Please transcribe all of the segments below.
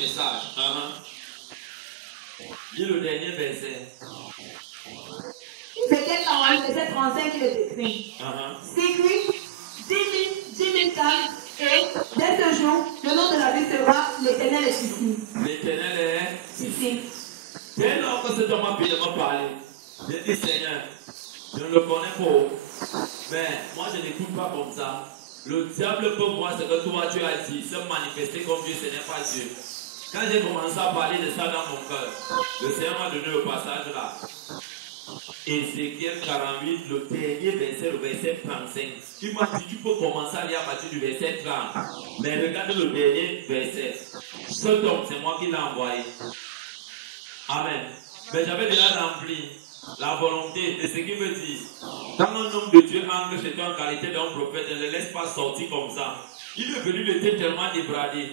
message. Lis le dernier verset. Ézéchiel 40, verset 35, il est écrit. Sécrit, 10 000 camps, et dès ce jour, le nom de la ville sera l'Éternel est ici. L'Éternel est ici. Dès lors que cet homme a pu me parler, j'ai dit Seigneur, je ne le connais pas, mais moi je n'écoute pas comme ça. Le diable peut voir ce que toi tu as dit, se manifester comme Dieu, ce n'est pas Dieu. Quand j'ai commencé à parler de ça dans mon cœur, le Seigneur m'a donné le passage là. Ézéchiel 48, le dernier verset, le verset 35. Il m'a dit, tu peux commencer à lire à partir du verset 30. Mais regarde le dernier verset. Cet homme, c'est moi qui l'ai envoyé. Amen. Mais j'avais déjà rempli la volonté de ce qu'il me dit. Quand un homme de Dieu entre chez toi en qualité d'un prophète, ne le laisse pas sortir comme ça. Il est venu, il était tellement débradé.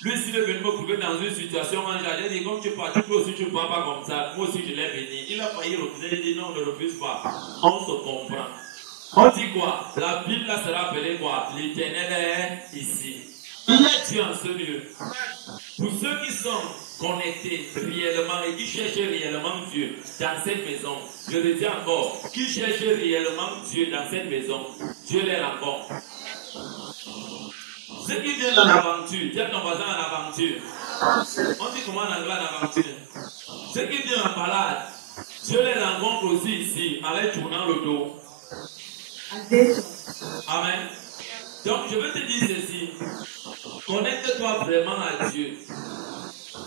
Lui, s'il est venu me trouver dans une situation où j'ai dit, comme tu pars, toi aussi tu ne pars pas comme ça. Moi aussi je l'ai béni. Il a failli refuser, il dit non, ne refuse pas. On se comprend. On dit quoi? La Bible là sera appelée quoi? L'Éternel est ici. Il est Dieu en ce lieu. Pour ceux qui sont connectés réellement et qui cherchent réellement Dieu dans cette maison, je le dis encore, qui cherchent réellement Dieu dans cette maison, Dieu les rencontre. Ceux qui viennent en aventure, dis à ton voisin en aventure. On dit comment en anglais en aventure? Ceux qui viennent en balade, Dieu les rencontre aussi ici, en leur tournant le dos. Amen. Donc je veux te dire ceci. Connecte-toi vraiment à Dieu.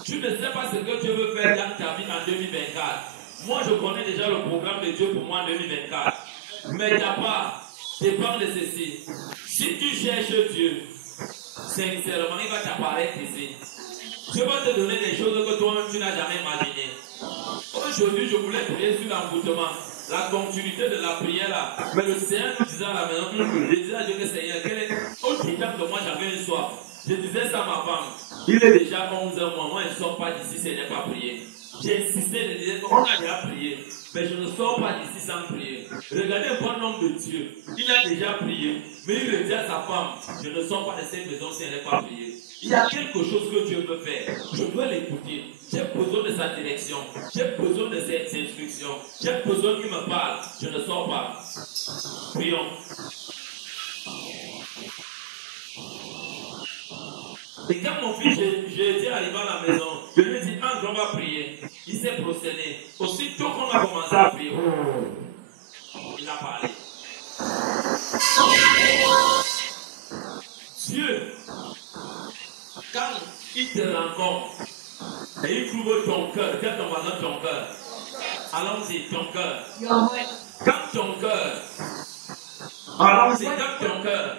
Tu ne sais pas ce que Dieu veut faire dans ta vie en 2024. Moi, je connais déjà le programme de Dieu pour moi en 2024. Mais ta part dépend de ceci. Si tu cherches Dieu, sincèrement, il va t'apparaître ici. Je vais te donner des choses que toi-même tu n'as jamais imaginées. Aujourd'hui, je voulais prier sur l'envoûtement, la continuité de la prière là. Mais le Seigneur nous disait à la maison, je disais à Dieu que Seigneur, quel est autre temps que moi j'avais une soif. Je disais ça à ma femme. Il est déjà 11 h, moi je ne sors pas d'ici, ce n'est pas prier. J'ai insisté de dire qu'on a déjà prié, mais je ne sors pas d'ici sans prier. Regardez un bon homme de Dieu, il a déjà prié, mais il le dit à sa femme, je ne sors pas de cette maison si elle n'est pas priée. Il y a quelque chose que Dieu peut faire, je dois l'écouter. J'ai besoin de sa direction, j'ai besoin de ses instructions, j'ai besoin qu'il me parle, je ne sors pas. Prions. Et quand mon fils, j'ai été arrivé à la maison, je lui ai dit, entre, on va prier. Il s'est procédé. Aussitôt qu'on a commencé à prier, il a parlé. Dieu, quand il te rencontre, et il trouve ton cœur, dis à ton voisin ton cœur. Allons-y, ton cœur. Quand ton cœur, allons-y, quand ton cœur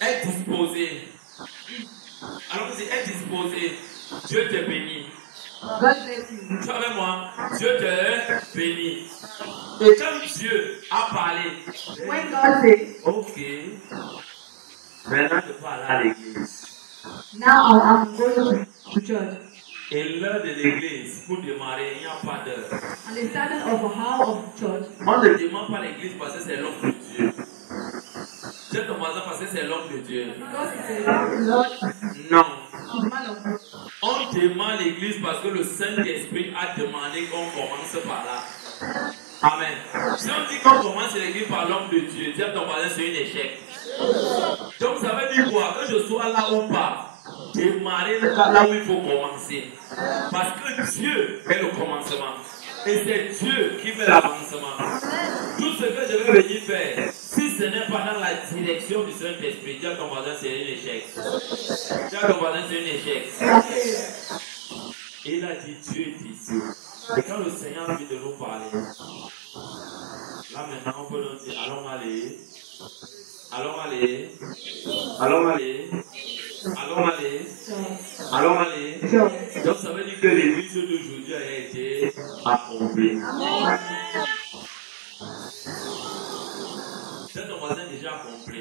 est disposé, allons-y, est disposé, Dieu te bénit. Tu es avec moi? Dieu te bénit. Et quand Dieu a parlé, ok, maintenant je peux aller à l'église. Now I'm going to church. Et l'heure de l'église, pour démarrer, il n'y a pas d'heure. And the starting of a house of church. On ne demande pas l'église parce que c'est l'homme de Dieu. C'est ton voisin parce que c'est l'homme de Dieu. Non. On demande l'église parce que le Saint-Esprit a demandé qu'on commence par là. Amen. Si on dit qu'on commence l'église par l'homme de Dieu, dis à ton voisin c'est un échec. Donc ça veut dire quoi? Que je sois là ou pas, démarrer là où il faut commencer. Parce que Dieu est le commencement. Et c'est Dieu qui fait l'avancement. Tout ce que je vais venir faire, si ce n'est pas dans la direction du Saint-Esprit, dis à ton voisin c'est un échec. Dis à ton voisin c'est un échec. Et il a dit Dieu est ici. Et quand le Seigneur a envie de nous parler, là maintenant on peut nous dire allons aller. Allons aller. Allons aller. Allons aller. Allons aller. Donc ça veut dire que l'église d'aujourd'hui a été accomplie. C'est ton voisin déjà accompli.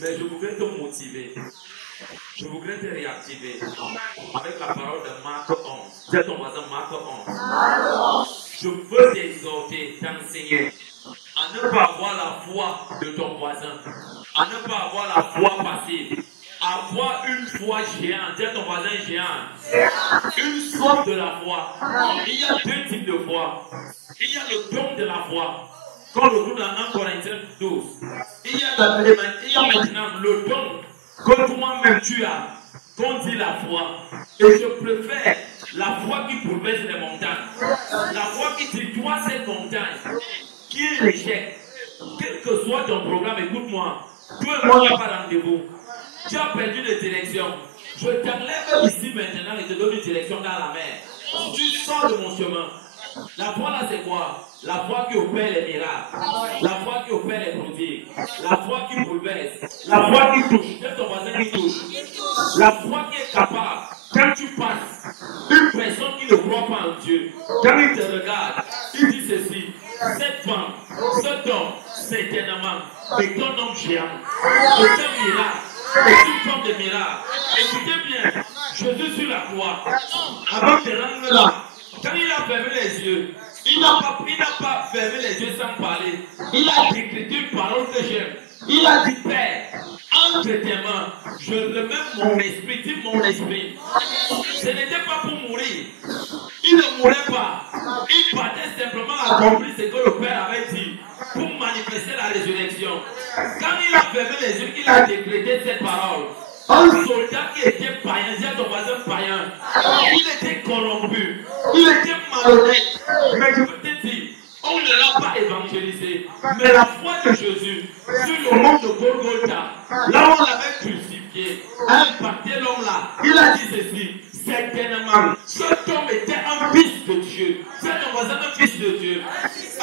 Mais je voudrais te motiver. Je voudrais te réactiver avec la parole de Marc 11. C'est ton voisin Marc 11. Je veux t'exhorter, t'enseigner à ne pas avoir la foi de ton voisin, à ne pas avoir la foi passive, avoir une foi géante. Dis à ton voisin géant. Une soif de la foi. Il y a deux types de foi. Il y a le don de la foi. Comme le trouve dans 1 Corinthiens 12. Il y a maintenant le don que toi-même tu as, qu'on dit la foi. Et je préfère la foi qui bouleverse les montagnes. La foi qui dit, toi, cette montagne, qui est l'échec, quel que soit ton programme, écoute-moi, toi et moi, il n'y a pas rendez-vous. Tu as perdu de direction. Je t'enlève ici maintenant et te donne une direction dans la mer. Tu sors de mon chemin. La foi là, c'est quoi? La foi qui opère les miracles. La foi qui opère les prodiges. La foi qui bouleverse. La foi qui touche. C'est ton voisin qui touche. La foi qui est capable. Quand tu passes, une personne qui ne croit pas en Dieu, quand il te regarde, il dit ceci: cette femme, cet homme, certainement, est un homme géant, est un miracle, est une forme de miracle. Écoutez bien, Jésus sur la croix, avant de rendre là, quand il a fermé les yeux, il n'a pas fermé les yeux sans parler. Il a décrété une parole que j'aime. Il a dit: Père, entre tes mains, je remets mon esprit, dis mon esprit. Ce n'était pas pour mourir. Il ne mourait pas. Il partait simplement accomplir ce que le Père avait dit pour manifester la résurrection. Quand il a fermé les yeux, il a décrété cette parole. Un soldat qui était païen, dis à ton voisin païen, il était corrompu, il était malhonnête. Mais je peux te dire, on ne l'a pas évangélisé. Mais la foi de Jésus sur le mont de Golgotha, là où on l'avait crucifié, a impacté l'homme là. Il a dit ceci: certainement, cet homme était un fils de Dieu. C'est ton voisin, un fils de Dieu.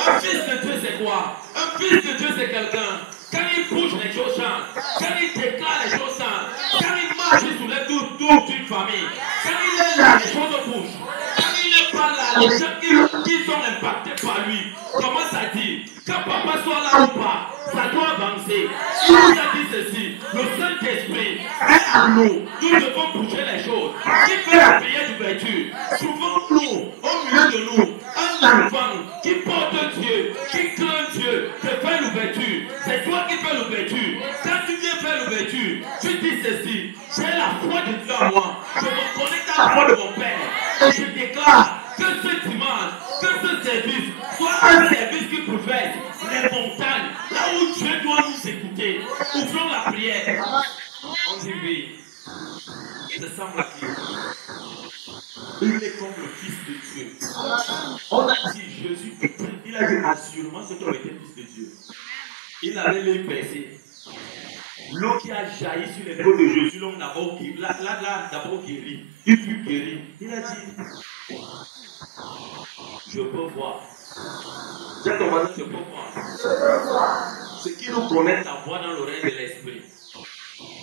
Un fils de Dieu, c'est quoi? Un fils de Dieu, c'est quelqu'un. Quand il bouge, les choses changent. Quand il déclare, les choses changent. Quand il marche, il soulève toute une famille. Quand il est là, les choses bougent. Quand il n'est pas là, les gens qui sont impactés par lui commencent à dire: quand papa soit là ou pas, ça doit avancer. Il nous a dit ceci: le Saint-Esprit est à nous. Nous devons bouger les choses. Qui fait la prière d'ouverture? Trouvons-nous au milieu de nous un enfant qui porte Dieu, qui craint Dieu, qui fait l'ouverture. C'est toi qui fais l'ouverture. Quand tu viens faire l'ouverture, tu dis ceci: j'ai la foi de Dieu en moi. Je me connecte à la foi de mon Père. Et je déclare que ce dimanche, que ce service soit un service qui bouleverse les montagnes. Là où Dieu doit nous écouter. Ouvrons la prière. On dit oui. Il ressemble à qui? Il est comme le Fils de Dieu. On a dit Jésus, il a dit assurément ceux qui ont été fils de Dieu. Il avait les percé. L'eau qui a jailli sur les peaux de Jésus, l'homme d'abord guéri. Là, d'abord guéri. Il fut guéri. Il a dit: je peux voir. J'ai ton voisin, je peux voir. Ce qui nous connecte à voir dans l'oreille de l'esprit.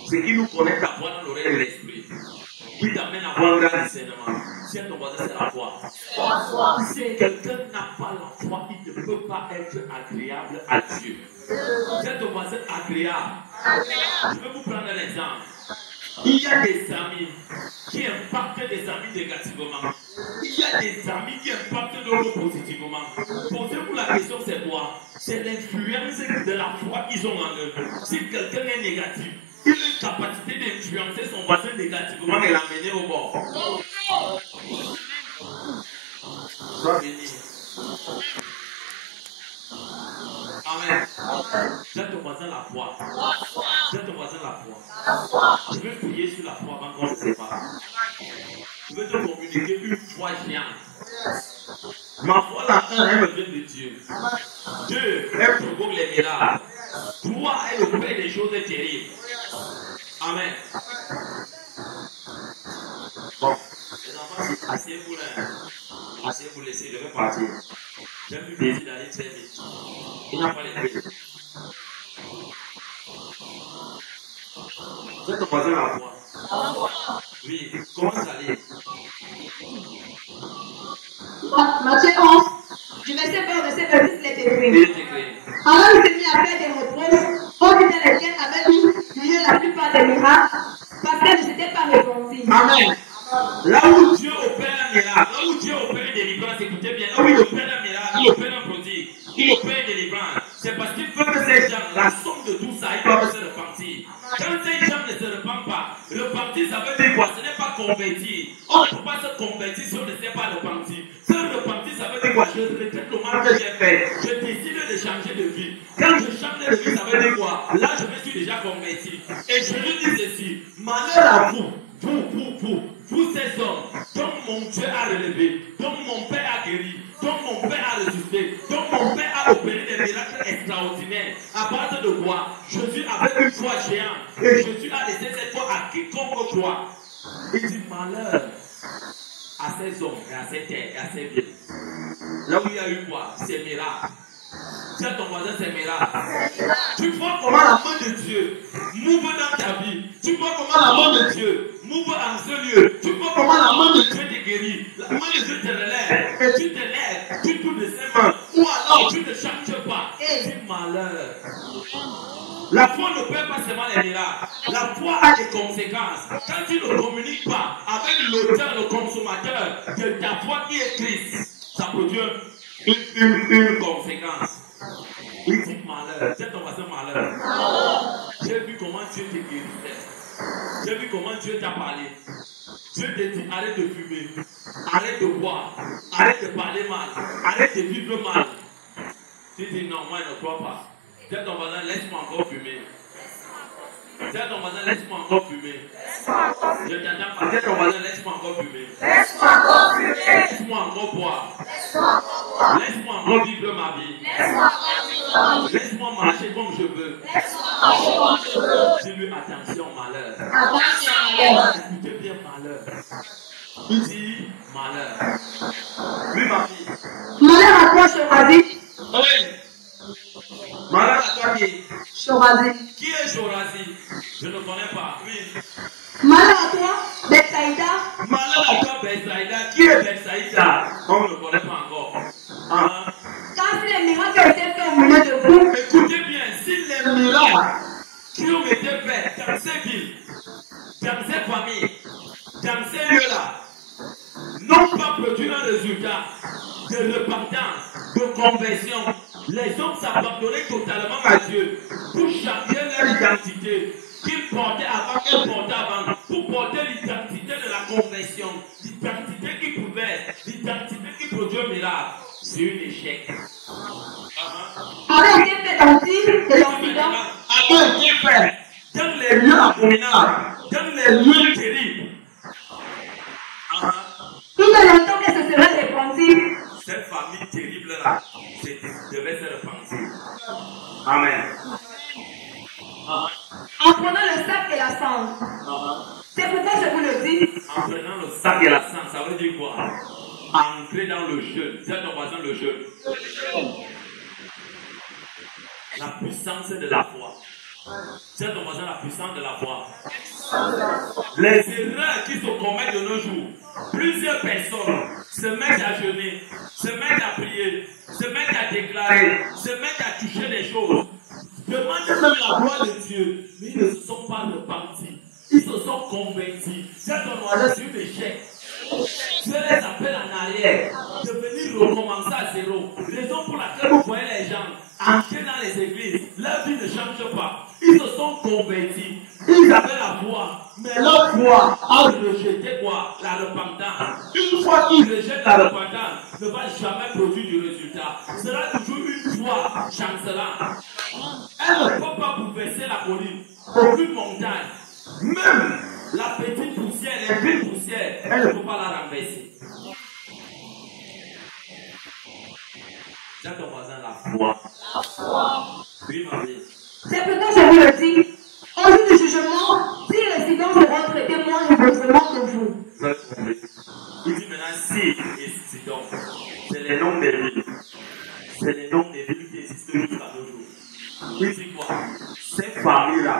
Ce qui nous connecte à voir dans l'oreille de l'esprit. Qui t'amène à voir un grand discernement. Si ton voisin, c'est la foi. Si quelqu'un n'a pas la foi, il ne peut pas être agréable à Dieu. Si ton voisin agréable. Je vais vous prendre un exemple. Il y a des amis qui impactent des amis négativement. Il y a des amis qui impactent d'autres positivement. Posez-vous la question, c'est quoi? C'est l'influence de la foi qu'ils ont en eux. Si quelqu'un est négatif, il a une capacité d'influencer son voisin négativement et l'amener au bord. Sois béni. Amen. J'ai ton voisin la foi. J'ai ton voisin la foi. Je vais prier sur la foi avant qu'on se sépare. Je vais te communiquer une foi géante. Ma foi, la un, elle me vient de Dieu. Deux, elle provoque les miracles. Trois, elle opère des choses terribles. Amen. Bon, les enfants, asseyez-vous là. Asseyez-vous, laissez, je vais partir. J'ai plus plaisir d'aller très vite. Il n'a pas les clés. Vous êtes voisin à la foi. Oui, comment ça allait? Matthieu 11, du verset 20 au verset 26, il est écrit. Alors il s'est mis à faire des reproches, au milieu desquels avait lieu la plupart des miracles, parce qu'elle ne s'était pas répandue. Amen. Là où Dieu opère un miracle, là où Dieu opère une délivrance, écoutez bien, là où il opère un miracle, il opère un prodige, il opère une délivrance, c'est parce qu'il veut que ces gens, la somme de tout ça, ils doivent se repentir. Quand ces gens ne se repentent pas, convertir. On ne peut pas se convertir si on ne sait pas repentir. Se repentir, ça veut dire quoi? Je regrette le mal que j'ai fait. Je décide de changer de vie. Quand je change de vie, ça veut dire quoi? Là, je me suis déjà converti. Et je lui dis ceci: malheur à vous, vous ces hommes, dont mon Dieu a relevé, dont mon Père a guéri, dont mon Père a ressuscité, dont mon Père a opéré des miracles extraordinaires. À partir de quoi? Jésus avait une foi géante. Et Jésus a laissé cette foi à quiconque croit. Il dit malheur à ces hommes et à ces terres et à ces biens. Là où il y a eu quoi? Ces miracles. Dis à ton voisin, c'est miracle. Tu vois comment la main de Dieu mouve dans ta vie. Tu vois comment la main de Dieu mouve en ce lieu. Tu vois comment la main de Dieu te guérit. La main de Dieu te relève. Et tu te lèves. Tu tournes de ses mains. Ou alors tu ne changes pas. Et c'est malheur. La foi ne peut pas seulement les miracles. La foi a des conséquences. Quand tu ne communiques pas avec l'auteur, le consommateur de ta foi qui est Christ, ça produit une conséquence. Il dit malheur. C'est ton voisin malheur. J'ai vu comment Dieu te guérissait. J'ai vu comment Dieu t'a parlé. Dieu te dit arrête de fumer, arrête de boire, arrête de parler mal, arrête de vivre mal. Tu dis non, moi je ne crois pas. Dis à ton voisin, laisse-moi encore fumer. Dis à ton voisin, laisse-moi encore fumer. Je t'entends pas. Dis à ton voisin, laisse-moi encore fumer. Laisse-moi encore boire. Laisse-moi encore vivre ma vie. Laisse-moi marcher comme je veux. Dis-lui attention, malheur. Écoutez bien, malheur. Il dit malheur. Oui, ma fille. Malheur à toi, Chorazi. Oui. Malheur à toi qui? Chorazi. Qui est Chorazi? Je ne connais pas. Oui. Malheur à toi, Bethsaïda. Malheur à toi, Bethsaïda. Qui est Bethsaïda? On ne le connaît pas encore. Hein? Quand si les miracles étaient faits au milieu de vous, Écoutez bien, si les miracles qui ont été faits dans ces villes, dans ces familles, dans ces lieux-là, n'ont pas produit un résultat de repentance, de conversion, les hommes s'abandonnaient totalement à Dieu pour changer leur identité qu'ils portaient avant, qu'elles portaient avant, pour porter l'identité de la conversion, l'identité qui pouvait, l'identité qui produit un miracle. C'est un échec. avait été fait dans l'île de l'Occident. Avait été fait dans les lieux abominables, dans les lieux terribles. Tout de longtemps que ce serait répandu. Cette famille terrible-là devait se repentir. Amen. En prenant le sac et la cendre. C'est pourquoi je vous le dis. En prenant le sac et la cendre, ça veut dire quoi? Entrer dans le jeûne. Dis à ton voisin le jeûne. La puissance de la foi. Dis à ton voisin la puissance de la foi. Les erreurs qui se commettent de nos jours. Plusieurs personnes se mettent à jeûner, se mettent à prier, se mettent à déclarer, se mettent à toucher des choses. Demandent même la gloire de Dieu, mais ils ne se sont pas repentis. Ils se sont convertis. Dis à ton voisin, c'est un échec. Dieu les appelle en arrière, de venir recommencer à zéro. Raison pour laquelle vous voyez les gens entrer dans les églises, leur vie ne change pas. Ils se sont convertis, ils avaient la foi, mais leur foi a rejeté quoi? La repentance. Une fois qu'ils rejettent la repentance, ne va jamais produire du résultat. Sera toujours une foi chancelante. Elle ne peut pas bouleverser la colline, aucune montagne. Même la petite poussière, les petites poussières, elle ne peut pas la renverser. Dis à ton voisin la foi. Oui, ma vie. C'est pourquoi je vous le dis. Au jour du jugement, si les résidents seront traités moins rigoureusement que vous. Il dit maintenant si et Sidon, c'est les noms des villes. C'est les noms des villes qui existent jusqu'à nos jours. Il dit quoi? Ces familles-là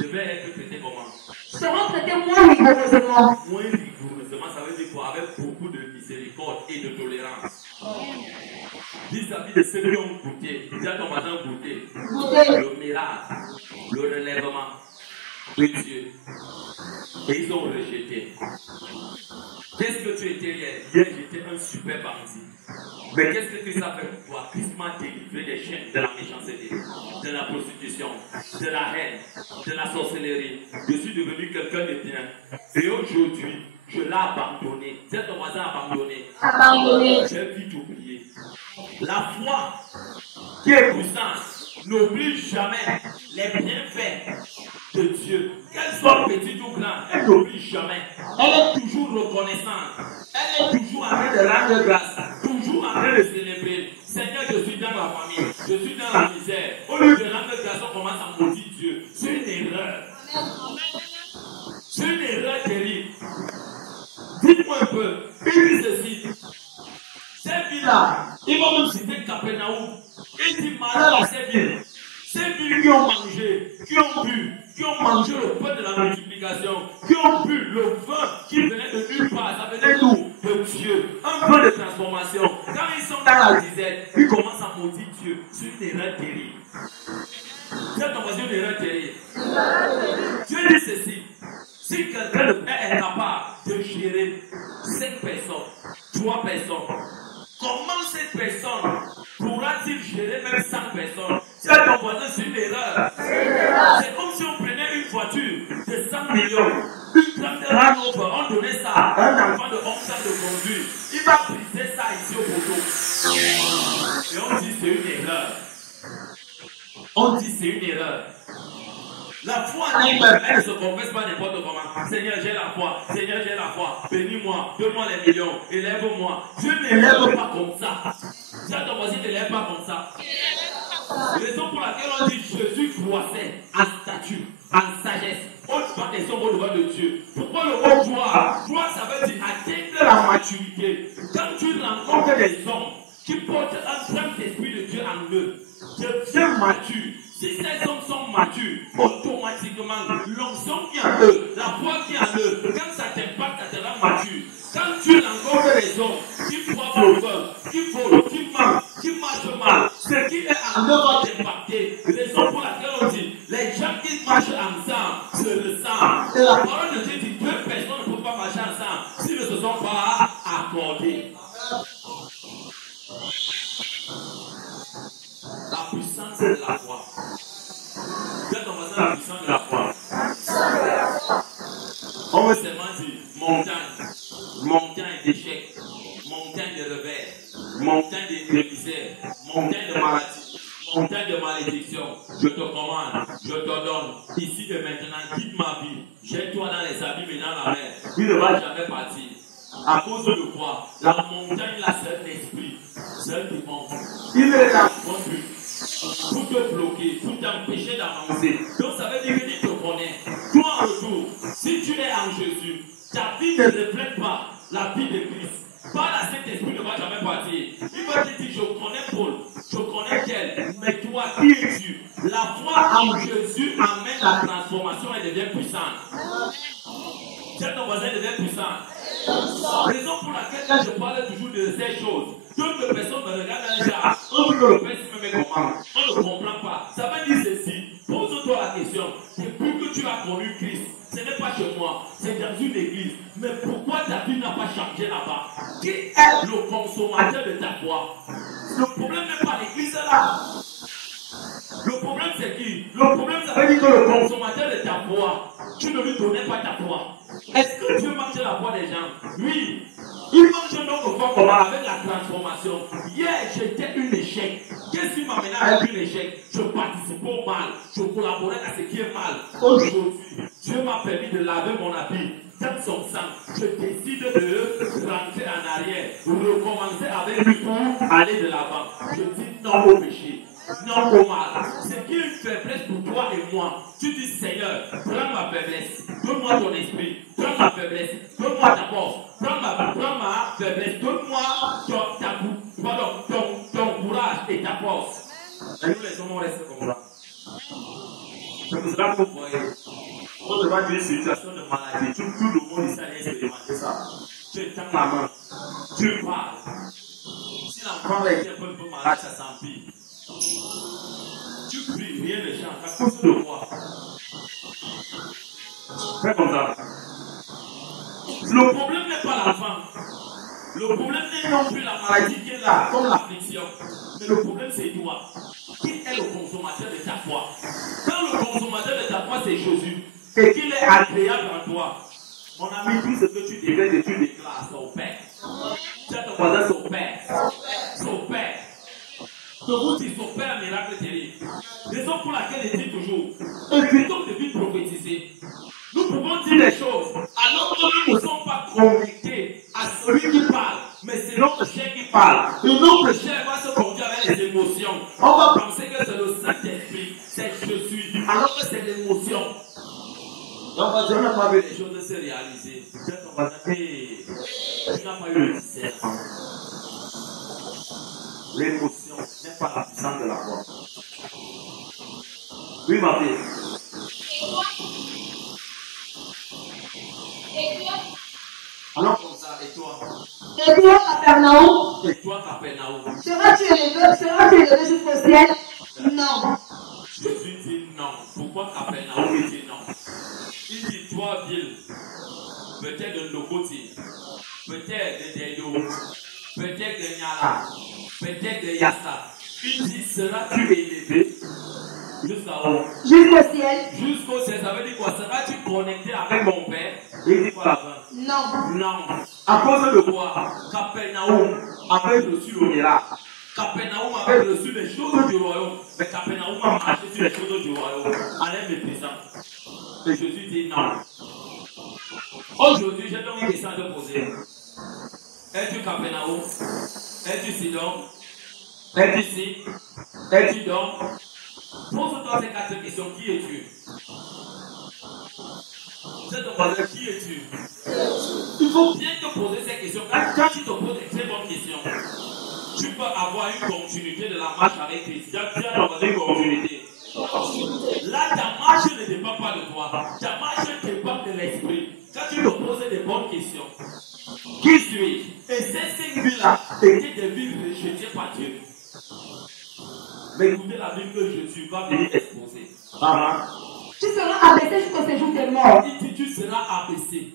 devaient être traitées comment? Seront traités moins rigoureusement. Moins rigoureusement, ça veut dire quoi? Avec beaucoup de miséricorde et de tolérance. Vis-à-vis de ceux qui ont goûté, dis à ton voisin goûté le miracle, le relèvement de Dieu. Et ils ont rejeté. Qu'est-ce que tu étais hier? Hier, j'étais un super bandit. Mais qu'est-ce que Christ a fait pour toi? Christ m'a délivré des chaînes de la méchanceté, de la prostitution, de la haine, de la sorcellerie. Je suis devenu quelqu'un de bien. Et aujourd'hui, je l'ai abandonné. Vous êtes ton voisin abandonné. J'ai vite oublié. La foi qui est puissante n'oublie jamais les bienfaits de Dieu. Qu'elle soit petite ou grande, elle n'oublie jamais. Elle est toujours reconnaissante. Elle est toujours en train de rendre grâce. Toujours en train de célébrer. Seigneur, je suis dans la famille. Je suis dans la misère. Au lieu de rendre grâce, on commence à maudire Dieu. C'est une erreur. C'est une erreur terrible. Dites-moi un peu. Il dit ceci. Cette ville-là, il va même citer Capernaum. Il dit malheur à ces villes. Ces villes qui ont mangé, qui ont bu, qui ont mangé le pain de la multiplication, qui ont bu le vin qui venait de nulle part, ça venait d'où? De Dieu. Un vin de transformation. Quand ils sont dans la disette, ils commencent à maudire Dieu. C'est une erreur terrible. C'est une erreur terrible. Dieu dit ceci. Si quelqu'un est incapable de gérer 5 personnes, 3 personnes, comment cette personne pourra-t-il gérer même 100 personnes? C'est ton voisin, c'est une erreur. C'est comme si on prenait une voiture de 100 millions, une grande Range Rover, on donnait ça à un enfant de 11 ans de conduire. Il va briser ça ici au poteau. Et on dit c'est une erreur. On dit c'est une erreur. La foi en elle-même, elle ne se confesse pas n'importe comment. Seigneur, j'ai la foi. Seigneur, j'ai la foi. Bénis-moi. Donne-moi les millions. Élève-moi. Dieu ne l'élève pas comme ça. Dieu ton voisin ne l'élève pas comme ça. Raison pour laquelle on dit Jésus croissait en stature, en sagesse. Autre question au devant de Dieu. Pourquoi le mot gloire? Gloire, ça veut dire atteindre la maturité. Quand tu rencontres des hommes qui portent un grand esprit de Dieu en eux, deviens mature. Si ces hommes sont matures, automatiquement, l'onction qui est en eux, la foi qui est en eux, quand ça t'impacte, ça te rend mature. Quand tu rencontres les hommes qui boivent l'alcool, qui volent, qui mentent, qui marchent mal, ce qui est en eux va t'impacter. Raison pour laquelle on dit, les gens qui marchent ensemble se ressemblent. Et la parole de Dieu dit, 2 personnes ne peuvent pas marcher ensemble s'ils ne se sont pas accordés. La puissance de la foi. Quand on va dire la puissance de la foi, on veut seulement dire montagne, montagne d'échecs, montagne de revers, montagne de misère, montagne de maladie, montagne de malédiction. Je te commande, je te donne, ici et maintenant, quitte ma vie, jette-toi dans les abîmes et dans la mer. Il ne va jamais partir. À cause de quoi? La montagne, là, c'est un esprit, c'est un démon. Il est là pour te bloquer, pour t'empêcher d'avancer. Donc ça veut dire qu'il te connaît. Toi en retour, si tu es en Jésus, ta vie ne reflète pas la vie de Christ. Par la Saint-Esprit ne va jamais partir. Il va te dire, je connais Paul, je connais qu'elle, mais toi, qui es-tu? La foi en Jésus amène la transformation et devient puissante. Tiens, ton voisin devient puissant. Raison pour laquelle je parle toujours de ces choses. D'autres personnes me regardent dans les gens. On dit que le Père me met comment? On ne comprend pas. Ça veut dire ceci. Pose-toi la question. Depuis que tu as connu Christ, ce n'est pas chez moi, c'est dans une église. Mais pourquoi ta vie n'a pas changé là-bas? Qui est le consommateur de ta foi? Le problème n'est pas l'église là. Le problème c'est qui? Le problème ça veut dire que le consommateur de ta foi, tu ne lui donnais pas ta foi. Est-ce que Dieu mange la foi des gens? Oui. Il mange notre foi comment? Avec la transformation. Hier, j'étais un échec. Qu'est-ce qui m'a mené à être un échec? Je participais au mal. Je collaborais à ce qui est mal. Aujourd'hui, Dieu m'a permis de laver mon habit dans son sang. Je décide de rentrer en arrière, recommencer avec lui pour aller de l'avant. Je dis non au péché. Non au mal. C'est qui est une faiblesse pour toi et moi. Tu dis Seigneur, prends ma faiblesse. Donne-moi ton esprit. Prends ma faiblesse. Donne-moi ta force. Prends ma faiblesse. Donne-moi ton courage et ta force. Et nous les hommes, on reste comme ça. C'est pour cela que vous voyez. On devant une situation de maladie. Tout le monde ici a expérimenté ça. Tu étends la main. Tu parles. Si l'enfant est un peu malade, ça s'empire. Tu pries, rien ne change. À cause de quoi? Fais comme ça. Le problème n'est pas l'enfant. Le problème n'est non plus la maladie qui est là, comme l'affliction. Mais le problème c'est toi. Qui est le consommateur de ta foi? Quand le consommateur de ta foi c'est Jésus, et qu'il est agréable en toi, On a mis tout ce que tu déclares et tu déclares à son père. Tu as ton voisin son père. Son père. Je vous dis son père miracle terrible. Raison pour laquelle il dit toujours, évitons de vite prophétiser. Nous pouvons dire des choses alors que nous ne sommes pas connectés à celui qui parle, mais c'est notre chair qui parle. Et notre chair va se conduire avec les émotions. On va penser que c'est le Saint-Esprit, c'est je suis, alors que c'est l'émotion. Donc, on n'a pas vu les choses se réaliser. Peut-être on va dire, tu n'as pas eu le discernement. L'émotion n'est pas la puissance de la voix. Oui, ma fille. Alors comme ça, et toi? Et toi, Capernaum? Et toi, Capernaum? Seras-tu élevé jusqu'au ciel? Non. Jésus dit non. Pourquoi Capernaum il dit non? Il dit toi, ville, peut-être de Lokoti, peut-être de Dedo, peut-être de Nyala, peut-être de Yassa. Il dit seras-tu élevé jusqu'à où? Jusqu'au ciel. Jusqu'au ciel, ça veut dire quoi? Seras-tu connecté avec mon père? Il dit quoi à la fin? Non. Non. À cause de quoi? Capernaum avait reçu le miracle. Capernaum avait reçu les choses du royaume. Mais Capernaum a marché sur les choses du royaume. En les méprisant. Et Jésus dit non. Aujourd'hui, j'ai donc une question à te poser. Es-tu Capernaum? Es-tu Sidon? Es-tu ici? Es-tu donc? Pose-toi ces 4 questions. Qui es-tu? C'est ton voisin, qui es-tu? Il faut bien te poser ces questions. Quand tu te poses des très bonnes questions, tu peux avoir une continuité de la marche avec Christ. Tu as une continuité. Là, ta marche ne dépend pas de toi. Ta marche dépend de l'esprit. Quand tu te poses des bonnes questions, qui suis-je? Et ces 5 vies-là étaient des vies rejetées par Dieu. Mais écoutez la Bible que Jésus va venir exposer. Tu seras abaissé jusqu'au séjour des morts. Il dit tu seras abaissé.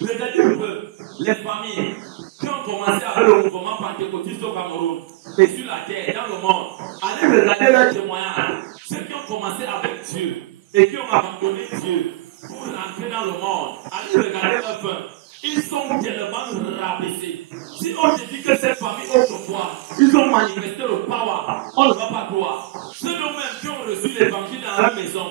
Regardez un peu les familles qui ont commencé avec le mouvement pentecôtiste au Cameroun et sur la terre, dans le monde. Allez regarder leurs témoignages. Ceux qui ont commencé avec Dieu et qui ont abandonné Dieu pour rentrer dans le monde. Allez regarder leur fin. Ils sont tellement rabaissés. Si on te dit que ces familles autrefois, ils ont manifesté le power, on ne va pas croire. Ceux-là même qui ont reçu l'évangile dans leur maison,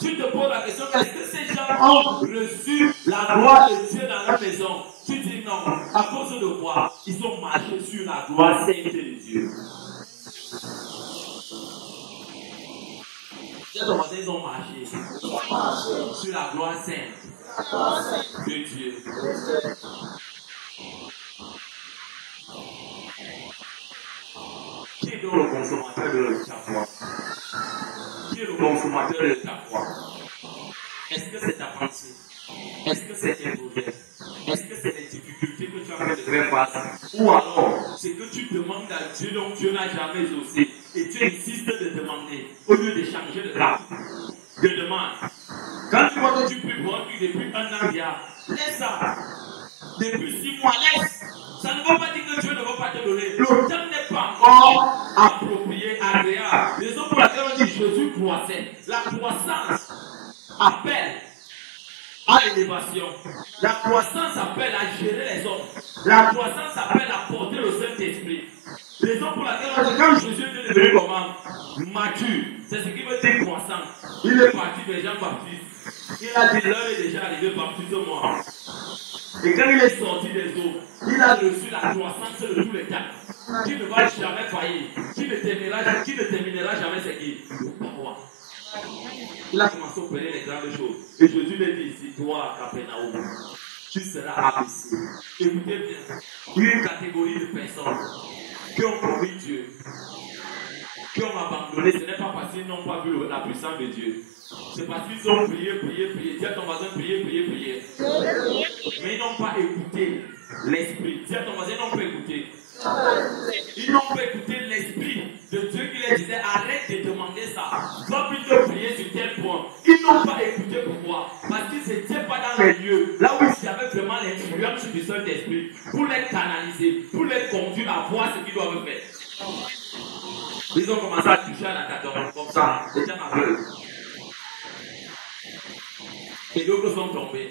tu te poses la question, est-ce que ces gens ont reçu la gloire de Dieu dans leur maison? Tu dis non. À cause de quoi? Ils ont marché sur la gloire sainte de Dieu. Ils ont marché sur la gloire sainte de Dieu. Qui est donc le consommateur de ta foi? Qui est le consommateur de ta foi? Est-ce que c'est ta pensée? Est-ce que c'est tes projets? Est-ce que c'est les difficultés que tu as fait de faire face? Ou alors, c'est que tu demandes à Dieu dont Dieu n'a jamais osé et tu insistes de demander au lieu de changer de cap? Je demande. Quand tu vois que tu pries pour un truc depuis 1 an, laisse ça. Depuis 6 mois, laisse. Ça ne veut pas dire que Dieu ne va pas te donner. Le temps n'est pas encore approprié, agréable. Raison pour laquelle on dit Jésus croissait. La croissance appelle à l'élévation. La croissance appelle à gérer les hommes. La croissance appelle à porter le Saint-Esprit. Raison pour laquelle on dit quand Jésus est devenu comment? Mature. C'est ce qui veut dire croissant. Il est parti de Jean-Baptiste. Il a dit l'heure est déjà arrivée, baptise-moi. Et quand il est sorti des eaux, il a reçu la croissance de tous les temps, qui ne va jamais faillir, qui ne terminera jamais ce qui le pouvoir. Il a commencé à opérer les grandes choses. Et Jésus lui dit ici, toi, Capernaum, tu seras abaissé. Écoutez bien, il y a une catégorie de personnes qui ont promis Dieu, qui ont abandonné. Ce n'est pas parce qu'ils n'ont pas vu la puissance de Dieu. C'est parce qu'ils ont prié. Dis à ton voisin, prier. Mais ils n'ont pas écouté l'esprit. Dis à ton voisin, ils n'ont pas écouté. Ils n'ont pas écouté l'esprit de Dieu qui leur disait, arrête de demander ça. Va plutôt prier sur tel point. Ils n'ont pas écouté pourquoi? Parce qu'ils n'étaient pas dans les lieux, là où ils avaient vraiment l'influence du Saint-Esprit, pour les canaliser, pour les conduire à voir ce qu'ils doivent faire. Ils ont commencé à toucher à la catégorie comme ça, les gens aveugles. Et d'autres sont tombés.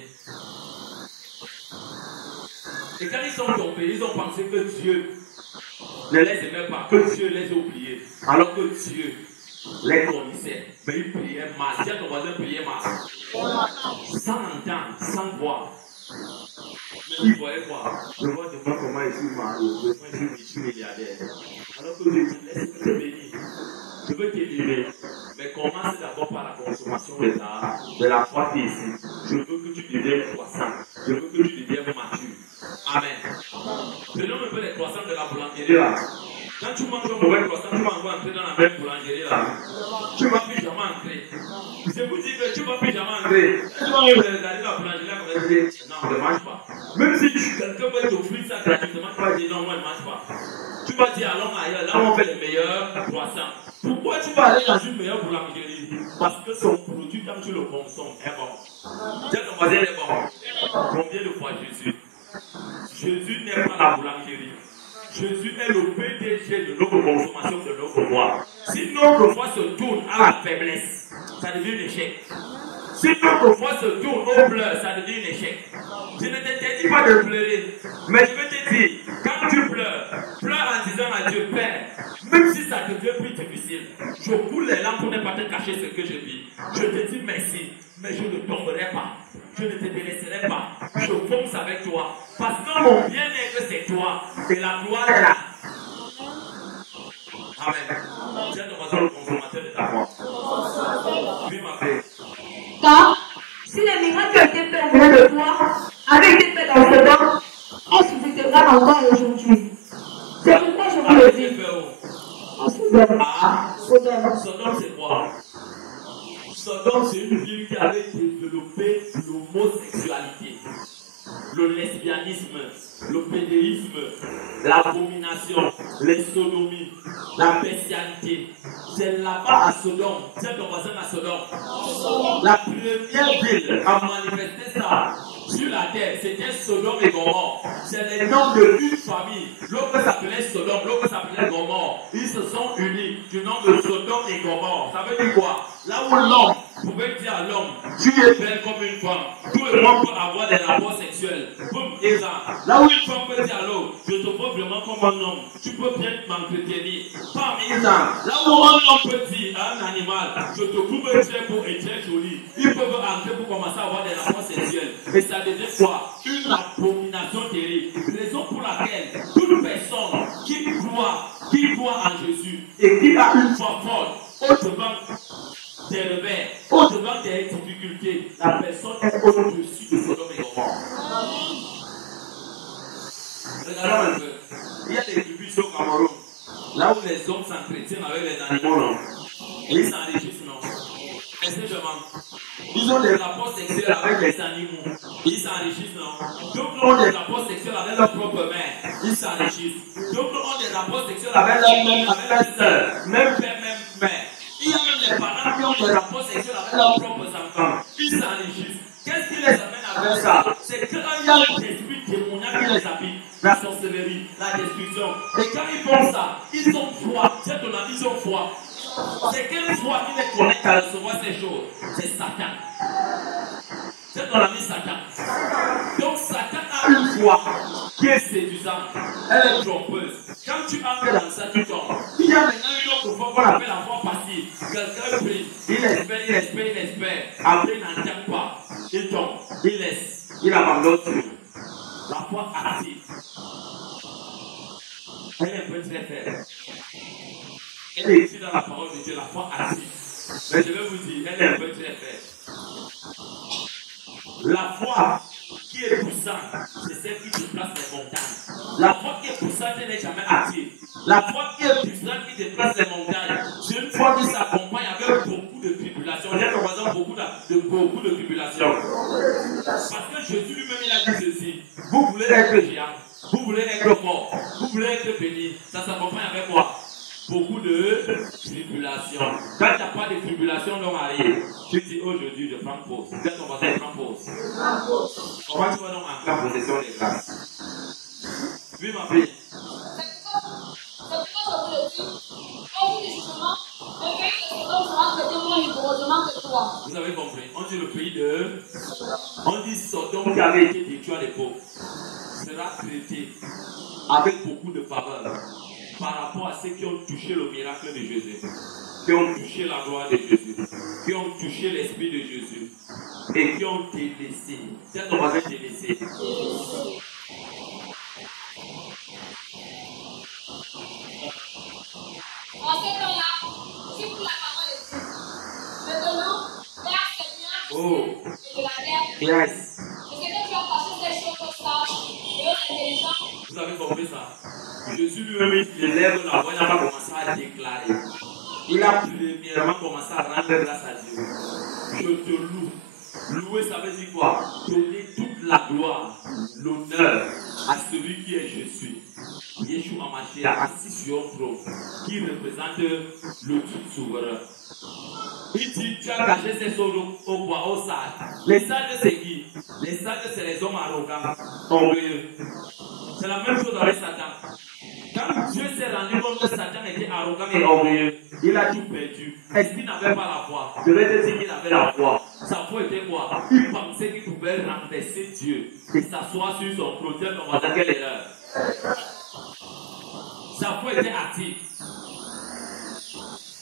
Et quand ils sont tombés, ils ont pensé que Dieu ne les aimait pas, que Dieu les a oubliés. Alors que Dieu les connaissait. Mais ils priaient mal. Si ton voisin priait mal, sans entendre, sans voir. Mais il voyait quoi? Je vois demain comment il suis marié. Je suis milliardaire. Alors que Dieu dit, laisse-moi te bénir. Je veux t'élever. Mais commence d'abord par la consommation de la foi qui est ici. Je veux que tu deviennes croissant. Je veux que tu deviennes mature. Amen. Prenons un peu les croissants de la boulangerie là. Quand tu manges un mauvais croissant, tu vas encore entrer dans la même boulangerie là. Tu ne vas plus jamais entrer. Je vous dis que tu ne vas plus jamais entrer. Tu vas regarder la boulangerie là, on va dire non, ne mange pas. Même si quelqu'un veut t'offrir ça gratuitement, tu vas dire non, moi je ne mange pas. Tu vas dire allons ailleurs, là on fait les meilleurs croissants. Pourquoi tu vas aller dans une meilleure boulangerie? Parce que son produit, quand tu le consommes, est bon. Tiens, ton voisin est bon. Combien de fois Jésus n'est pas la boulangerie. Jésus est le PDG de notre consommation, de notre foi. Si notre foi se tourne à la faiblesse, ça devient un échec. Si notre foi se tourne au pleurs, ça devient un échec. Je ne t'interdis pas de pleurer, mais je vais te dire, quand tu pleures, pleure en disant à Dieu, Père, même si ça devient plus difficile, je coule les larmes pour ne pas te cacher ce que je vis. Je te dis merci, mais je ne tomberai pas. Je ne te délaisserai pas. Je fonce avec toi. Parce que mon bien-être, c'est toi. Et la gloire est là. Amen. Tiens, nous sommes le consommateur de ta foi. Oui, ma paix. Car si les miracles qui ont été faits au milieu de toi avaient été faits dans ce temps, on suscitera encore aujourd'hui. C'est pourquoi je vous le dis. Sodome, c'est quoi? Sodome, c'est une ville qui avait développé l'homosexualité, le lesbianisme, le pédéisme, l'abomination, les sodomies, la bestialité. C'est là-bas à Sodome. C'est ton voisin à Sodome. La première ville à manifester ça sur la terre, c'était Sodome et Gomorrhe. C'est le nom de une famille. L'autre s'appelait Sodome, l'autre s'appelait Gomorre. Ils se sont unis du nom de Sodome et Gomorre. Ça veut dire quoi? Là où l'homme pouvait dire à l'homme, tu es belle comme une femme. Tout le monde peut avoir des rapports sexuels. Boum, et ça. Là où une femme peut dire à l'autre, je te vois vraiment comme un homme. Tu peux bien m'entretenir. Bam, et ça. Là où un homme peut dire à un animal, je te trouve très beau et très joli. Ils peuvent entrer pour commencer à avoir des rapports sexuels. Et ça devient quoi? Une abomination terrible. Raison pour laquelle toute personne qui croit en Jésus et qui a une foi forte, au-devant des revers, au-devant des difficultés, la personne est au-dessus de Sodome et Gomorrhe. Regardons un peu. Il y a des tribus au Cameroun, là où les hommes s'entretiennent avec les animaux, non? Et ils s'enrichissent, non? Est-ce que je mens? Ils ont des rapports sexuels avec les animaux. Ils s'enrichissent, non? D'autres ont des rapports sexuels avec leur propre mère. Ils s'enrichissent. D'autres ont des rapports sexuels avec leur mère, avec leur soeur, même père, même mère. Il y a même les parents qui ont des rapports sexuels avec leurs propres enfants. Ils s'enrichissent. Qu'est-ce qui les amène à faire ça? C'est qu'il y a un esprit démoniaque qui les habite. La sorcellerie, la destruction. Et quand ils font ça, ils ont foi. C'est ton ami, ils ont foi. C'est quelle foi qui les connecte à recevoir ces choses? C'est Satan. C'est ton ami Satan. Donc Satan a une foi qui est séduisante. Elle est trompeuse. Quand tu entres dans ça, tu tombes. Il y a maintenant une autre foi qu'on appelle la foi passive. Quelqu'un prie, il espère. Après, il n'entend pas. Il tombe, il laisse, il abandonne tout. La foi active. Elle est un peu très faible. Elle est ici dans la parole de Dieu, la foi active. Mais je vais vous dire, elle est un peu très faible. La foi qui est poussante, c'est celle qui déplace les montagnes. La foi qui est poussante, elle n'est jamais active. La foi qui est puissante, qui déplace les montagnes, c'est une foi qui s'accompagne avec beaucoup de tribulations. J'ai l'occasion beaucoup de tribulations. Parce que Jésus lui-même, il a dit ceci. Vous voulez être géant, vous voulez être fort, vous voulez être béni. Ça s'accompagne avec quoi? Beaucoup de tribulations. Quand il n'y a pas de tribulation dans ma vie, tu dis aujourd'hui je prends pause. Quand on va dire prends pause. Comment tu vas donc entrer en possession des grâces? Oui, ma fille. Vous avez compris. On dit le pays de. On dit Sodome qui avait été détruit à l'époque. sera traité avec beaucoup de faveur par rapport à ceux qui ont touché le miracle de Jésus, qui ont touché la gloire de Jésus, qui ont touché l'esprit de Jésus et qui ont délaissé. C'est ton voisin délaissé. En ce temps-là, si pour la parole est dite, maintenant, Père Seigneur du ciel et de la terre, Yes. et c'est que tu as passé ces choses aux sages et aux intelligents. Vous avez compris ça? Jésus lui-même, il lève la voix, il n'a pas commencé à déclarer. Il a premièrement commencé à rendre grâce à Dieu. Je te loue. Louer, ça veut dire quoi? Donner toute la gloire, l'honneur à celui qui est je suis. Yeshua Mashiach, assis sur un trône, qui représente le tout souverain. Il dit, tu as caché ces choses au sages. Les sages, c'est qui? Les sages, c'est les hommes arrogants, orgueilleux. C'est la même chose avec Satan. Quand Dieu s'est rendu compte que Satan était arrogant et orgueilleux, il a tout perdu. Est-ce qu'il n'avait pas la foi? Je vais te dire qu'il avait la foi. Sa foi était quoi? Il pensait qu'il pouvait renverser Dieu et s'asseoir sur son trône. Tiens, ton voisin, quelle erreur? Sa foi était active.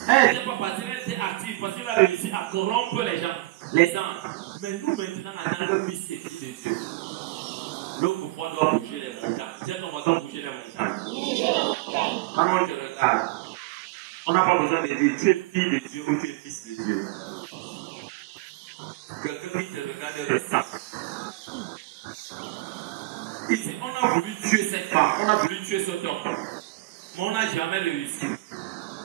Elle n'était pas passive, elle était active parce qu'il a réussi à corrompre les gens, les anges. Mais nous, maintenant, en tant que fils et filles de Dieu, notre foi doit bouger les montagnes. Tiens, on va bouger les montagnes. Quand on te regarde, on n'a pas besoin de dire tu es fille de Dieu ou tu es fils de Dieu. Quelqu'un qui te regarde ressent. Ici, on a voulu tuer cette femme, on a voulu tuer cet homme, mais on n'a jamais réussi.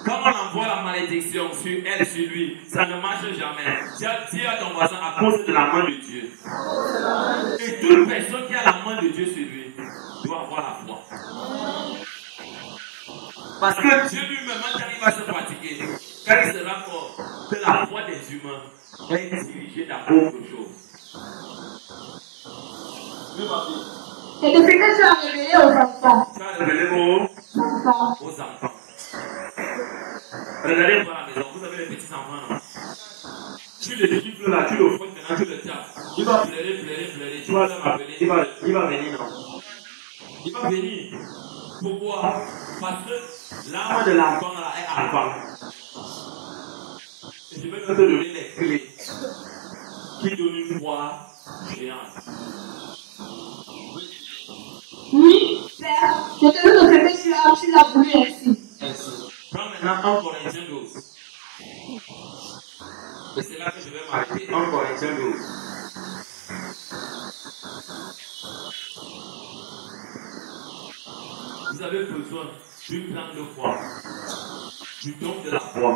Quand on envoie la malédiction sur elle, sur lui, ça ne marche jamais. Dis à ton voisin à cause de la main de Dieu. Et toute personne qui a la main de Dieu sur lui doit avoir la foi. Parce que Dieu lui-même, quand il va se pratiquer, quand il se rend compte que la foi des humains est dirigée dans autre chose. Et de ce que tu as révélé aux enfants. Tu as révélé aux enfants. Regardez voir à la maison, vous avez les petits enfants, non? Tu les gifles là, tu le fouettes maintenant, tu le tapes. Il va pleurer, tu vas l'appeler, il va venir, non? Il va venir. Pourquoi? Parce que l'âme de l'enfant là est enfant. Et je vais te donner les clés qui donnent une foi géante. Oui, Père, je te veux que tu l'as voulu ainsi. Prends maintenant 1 Corinthiens 12. Et c'est là que je vais m'arrêter. 1 Corinthiens 12. Vous avez besoin d'une grande foi, du don de la foi.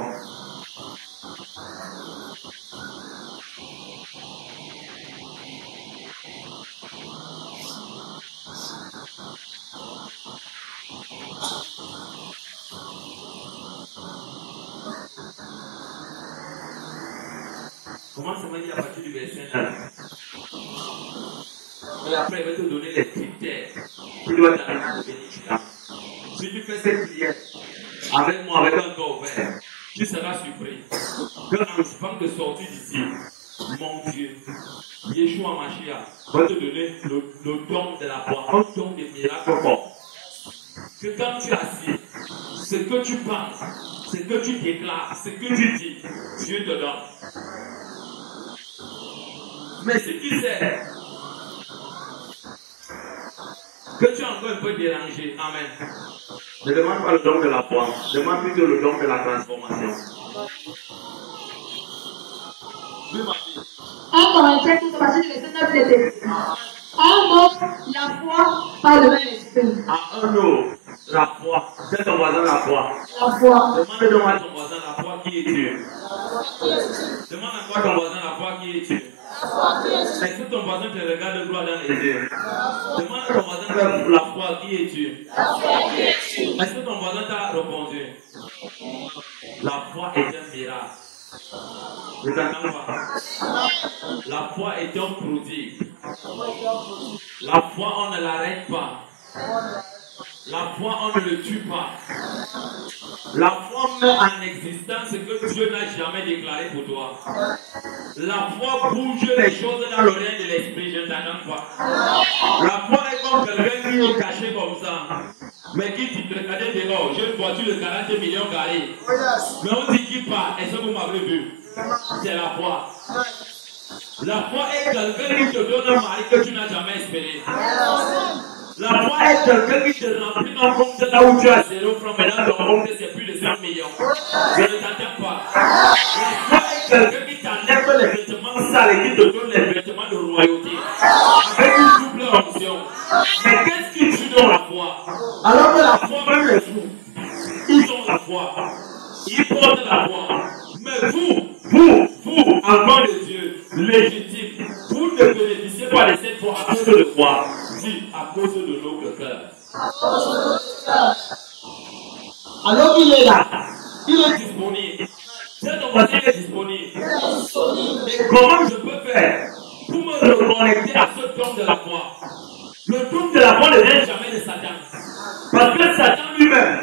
Comment ça va dire à partir du verset 9? Et après, il va te donner les critères qui doivent t'amener à devenir chiant. Si tu fais cette prière avec moi, avec un corps ouvert, tu seras surpris qu'en vent de sortir d'ici, mon Dieu, Yeshua Mashiach va te donner le don de la foi, un don de miracle fort. Que quand tu es assis, ce que tu penses, ce que tu déclares, ce que tu dis, Dieu te donne. Mais si tu sais que tu es encore un peu dérangé, amen. Ne demande pas le don de la foi, demande plutôt le don de la transformation. Oui, ma fille. 1 Corinthiens 12, à partir du verset 9, c'était. À un autre, la foi par le même esprit. À un autre, la foi. C'est ton voisin la foi. La foi. Demande à ton voisin la foi qui est Dieu. Demande encore à ton voisin la foi qui est Dieu. Est-ce que ton voisin te regarde droit dans les yeux? Demande à ton voisin la foi qui est Dieu. Est-ce que ton voisin t'a répondu? La foi est un miracle. Je t'entends pas. La foi est un prodigue. La foi, on ne l'arrête pas. La foi, on ne le tue pas. La foi met en existence ce que Dieu n'a jamais déclaré pour toi. La foi bouge les choses dans l'oreille de l'esprit, je ne t'entends pas. La foi est comme quelqu'un regardez dehors, j'ai une voiture de 40 millions garée. Mais on dit qu'il part, est-ce que vous m'avez vu? C'est la foi. La foi est quelqu'un qui te donne un mari que tu n'as jamais espéré. La foi est quelqu'un qui te remplit ton compte là où tu as 0 francs, maintenant ton compte c'est plus de 5 millions. Je ne t'attends pas. La foi est quelqu'un qui t'enlève les vêtements sales et qui te donne les vêtements de royauté. Avec une double onction. Mais qu'est-ce qui tue dans la foi? Alors que la foi, même les fous, ils ont la foi. Ils portent la foi. Mais vous, enfants de Dieu, légitimes, vous ne bénéficiez pas de cette foi à cause de quoi? Si, à cause de notre cœur. Alors qu'il est là, il est disponible. Cet voisin est disponible. Et comment je peux faire pour me reconnecter à ce don de la foi? Le don de la foi ne vient jamais de Satan. Parce que Satan lui-même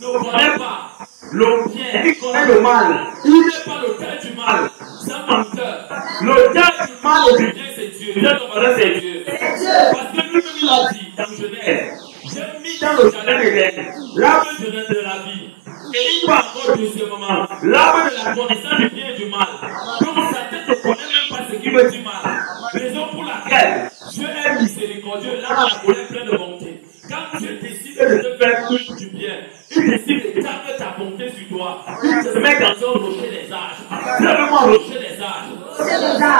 ne connaît pas le bien, il connaît le mal. Il n'est pas l'auteur du mal, c'est un menteur. L'auteur du mal et du bien, c'est Dieu. Bien ton voisin, c'est Dieu. Parce que lui-même, il a dit dans Genèse, j'ai mis dans le jardin d'Éden l'arbre de la vie. Et il va encore deuxièmement l'arbre de la connaissance du bien et du mal. Donc Satan ne connaît même pas ce qui veut du mal. Raison pour laquelle Dieu est miséricordieux, là où la colère pleine de bonté. Quand Dieu décide de te faire tout du bien, il décide de taper ta bonté sur toi. Il te met dans un rocher des âges. Vraiment un rocher des âges.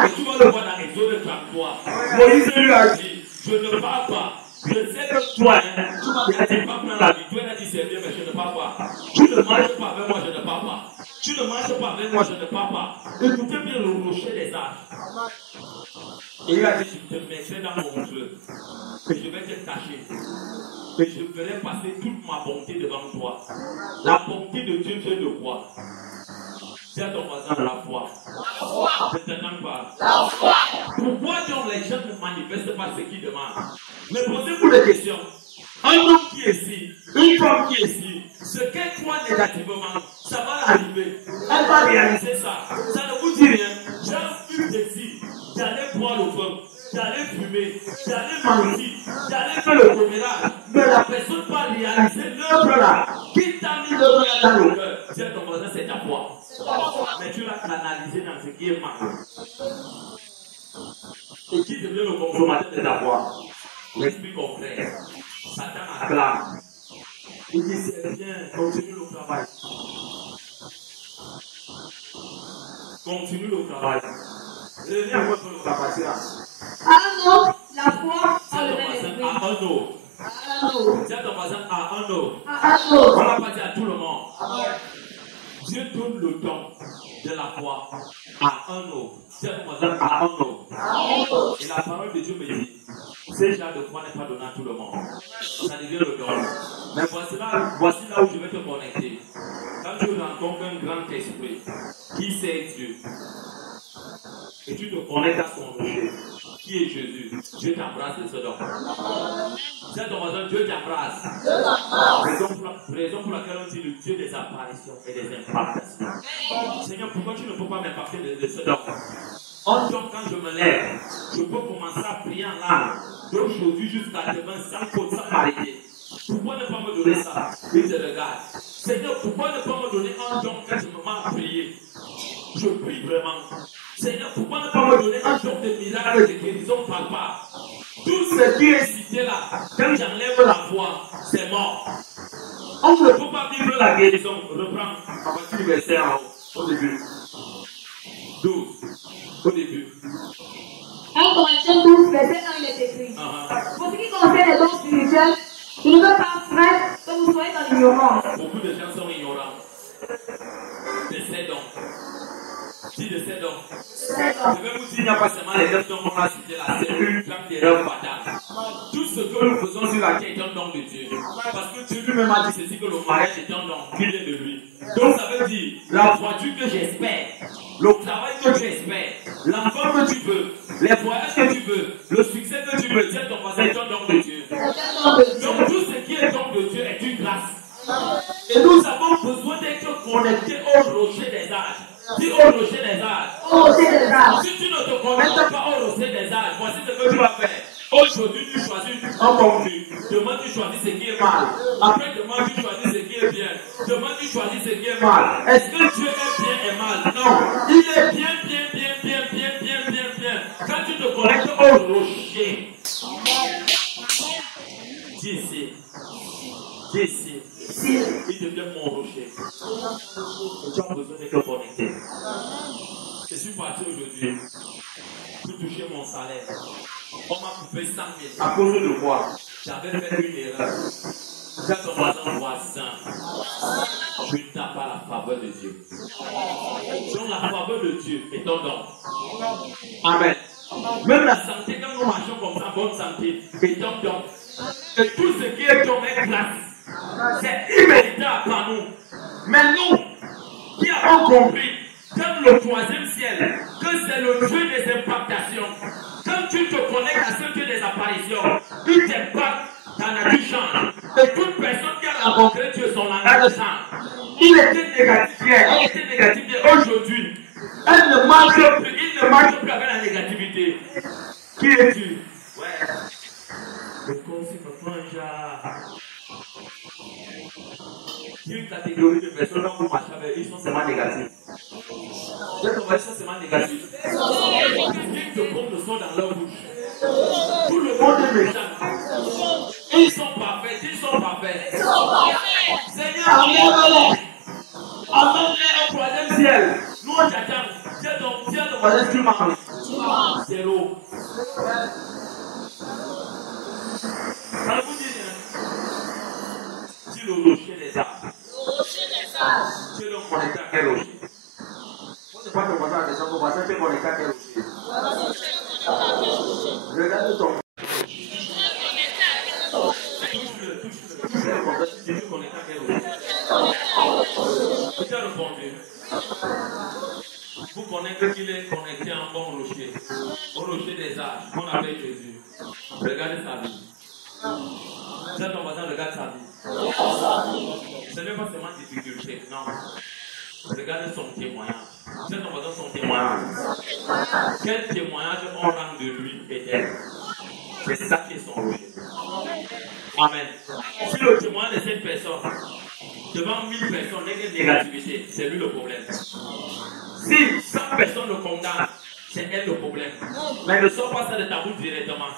Et tu vas le voir dans Exode 33. Moïse lui a dit, je ne pars pas. Je sais que toi, tu m'as dit pas prendre la vie. Toi, il a dit c'est bien, mais je ne pars pas. Tu ne marches pas avec moi, je ne pars pas. Tu ne marches pas avec moi, je ne pars pas. Écoutez bien le rocher des âges. Et il a dit, je te mettrai dans mon jeu. Que je vais te cacher. Que je ferai passer toute ma bonté devant toi. La bonté de Dieu vient de quoi? Dis à ton voisin la foi. Je ne t'entends pas. La foi. Pourquoi donc les gens ne manifestent pas ce qu'ils demandent? Mais posez-vous des questions. Un homme qui est ici, une femme qui est ici, ce qu'elle croit négativement, ça va l'arriver. Elle va réaliser ça. Ça ne vous dit rien. J'ai eu désir d'aller boire le feu, d'aller fumer, d'aller mentir, d'aller faire le commérage. Mais la personne va réaliser l'œuvre là. Qui t'a mis l'œuvre là dans le cœur? Dis à ton voisin, c'est ta foi. Mais tu l'as canalisé dans ce qui est mal. Et qui devient le consommateur de ta foi? L'esprit contraire. Satan acclame. Il dit c'est bien, continue le travail. Continue le travail. Revenez à votre le travail, c'est là. Un homme, la foi, a le même esprit. À un autre. Dis à ton voisin à un autre. On n'a pas dit à tout le monde. Dieu donne le don de la foi à un autre. Dis à ton voisin à un autre. Et la parole de Dieu me dit, ces gens de foi n'est pas donné à tout le monde. Ça devient le don. Mais voici là où je vais te connecter. Quand tu rencontres un grand esprit qui sait Dieu, et tu te connectes à son rocher, qui est Jésus, Dieu t'embrasse de ce don. Dis à ton voisin, Dieu t'embrasse. Raison pour laquelle on dit le Dieu des apparitions et des impactations. Seigneur, pourquoi tu ne peux pas m'impacter de ce don? Donc, quand je me lève, je peux commencer à prier en langue d'aujourd'hui jusqu'à demain sans faute, sans m'arrêter. Pourquoi ne pas me donner ça? Il te regarde. Seigneur, pourquoi ne pas me donner un don quand je me mets à prier? Je prie vraiment. Seigneur, pourquoi ne pas me donner un don de miracle et de guérison palpable? Tout ce qui est cité là, quand j'enlève la foi, c'est mort. On ne peut pas vivre la guérison. Reprends à partir du verset en haut, au début. 12. Au début. 1 Corinthiens 12, verset 1, il est écrit. Pour ce qui concerne les dons spirituels, je ne veux pas, frère, que vous soyez dans l'ignorance. Beaucoup de gens sont ignorants de ces dons. Dis de ces dons. Je vais vous dire, il n'y a pas seulement les 9 dons qu'on a cités là, c'est une flamme d'erreur fatale. Tout ce que nous faisons sur la terre est un don de Dieu. Parce que Dieu lui-même a dit ceci, que le mariage est un don, qu'il est de lui. Donc ça veut dire, la voiture que j'espère, le travail que tu espères, l'enfant que tu veux, les voyages que tu veux, le succès que tu veux, c'est ton voisin, est un don de Dieu. Donc tout ce qui est don de Dieu est une grâce. Et nous avons besoin d'être connectés au rocher des âges. Dis au rocher des âges. Si tu ne te connectes pas au rocher des âges, voici ce que tu vas faire. Aujourd'hui, tu choisis un bon truc. Demain, tu choisis ce qui est mal. Après, demain, tu choisis ce qui est bien. Demain, tu choisis ce qui est mal. Est-ce que Dieu est bien et mal? Non. Il est bien. Quand tu te connectes au rocher, dis ici, il devient mon rocher. Tu as besoin de te connecter. Je suis parti aujourd'hui pour toucher mon salaire. On m'a coupé 100 000. À cause de quoi? J'avais fait une erreur. J'ai commencé un voisin. Je n'ai pas la faveur de Dieu. Donc la faveur de Dieu est ton don. Amen. Même la santé, quand nous marchons comme ça, bonne santé, est ton don. Et tout ce qui est don est grâce. C'est immédiat par nous. Mais nous, qui avons compris, comme le troisième ciel, que c'est le Dieu des impactations. Quand tu te connectes à ce Dieu des apparitions, il t'impacte, ta nature change. Et toute personne qui a rencontré Dieu, son langage change. Il était négatif hier, elle était négative hier. Aujourd'hui, elle ne marche plus, il ne marche plus avec la négativité. Qui es-tu? Ouais. Le conseil me plonge à... Il y a une catégorie de personnes dont vous marchez avec, ils sont seulement négatifs. Ils sont seulement négatifs. Ils te comptent le son dans leur bouche. Tout le monde est méchant. Ils sont parfaits, Seigneur, amène-les. Amène-les au troisième ciel. Nous, on t'attend. Tiens ton voisin, tu marches. Zéro. Ça vous dit, dis le rocher des arbres. Tu es donc connecté à quel rocher? On ne pas te poser la question, ton voisin, tu es connecté à quel rocher? Regarde ton. Vous connaissez qu'il est connecté à un bon rocher, au rocher des âges, qu'on appelle Jésus. Regardez sa vie. C'est ton voisin, regarde sa vie. Ce n'est pas seulement difficulté, non. Regardez son témoignage. C'est ton voisin, son témoignage. Quel témoignage on rend de lui et d'elle? C'est ça qui est son rocher. Amen. Si le témoignage de cette personne, devant 1000 personnes, n'est que négativité, c'est lui le problème. Si 100 personnes le condamnent, c'est elle le problème. Mais ne sors pas ça de ta bouche directement.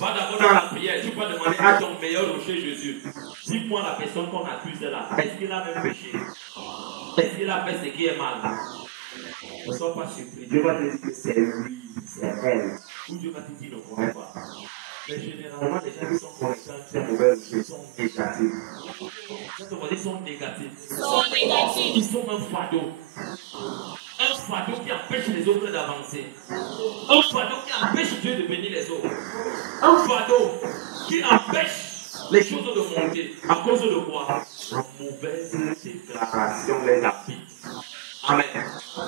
Va d'abord dans la prière. Tu peux demander à ton meilleur rocher Jésus. Dis-moi la personne qu'on accuse là. Est-ce qu'il a même péché? Est-ce qu'il a fait ce qui est mal? Ne sois pas surpris. Dieu va te dire que c'est lui, c'est elle. Ou Dieu va te dire ne connais pas. Mais généralement, les gens qui sont connectés à ces mauvais rochers sont négatifs. Ils sont négatifs. Ils sont un fardeau. Un fardeau qui empêche les autres d'avancer. Un fardeau qui empêche Dieu de bénir les autres. Un fardeau qui empêche les choses de monter. À cause de quoi? La mauvaise déclaration les habite. Amen.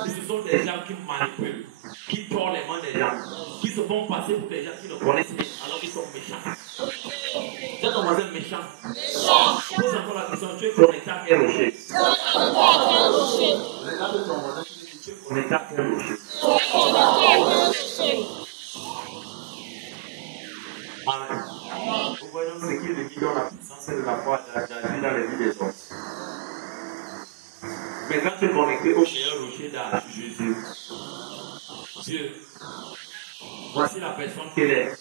Ce sont des gens qui manipulent, qui tordent les mains des gens, qui se font passer pour des gens qui ne connaissent rien, alors qu'ils sont méchants. C'est ton voisin méchant. Pose encore la question, tu es connecté à quel rocher? Regarde ton voisin, tu es connecté à quel rocher? Amen. Vous voyez donc ce qui est dit dans la puissance de la foi d'agir dans les vies des hommes. Mais quand tu es connecté au meilleur rocher d'âge, Jésus, Dieu, voici la personne qui est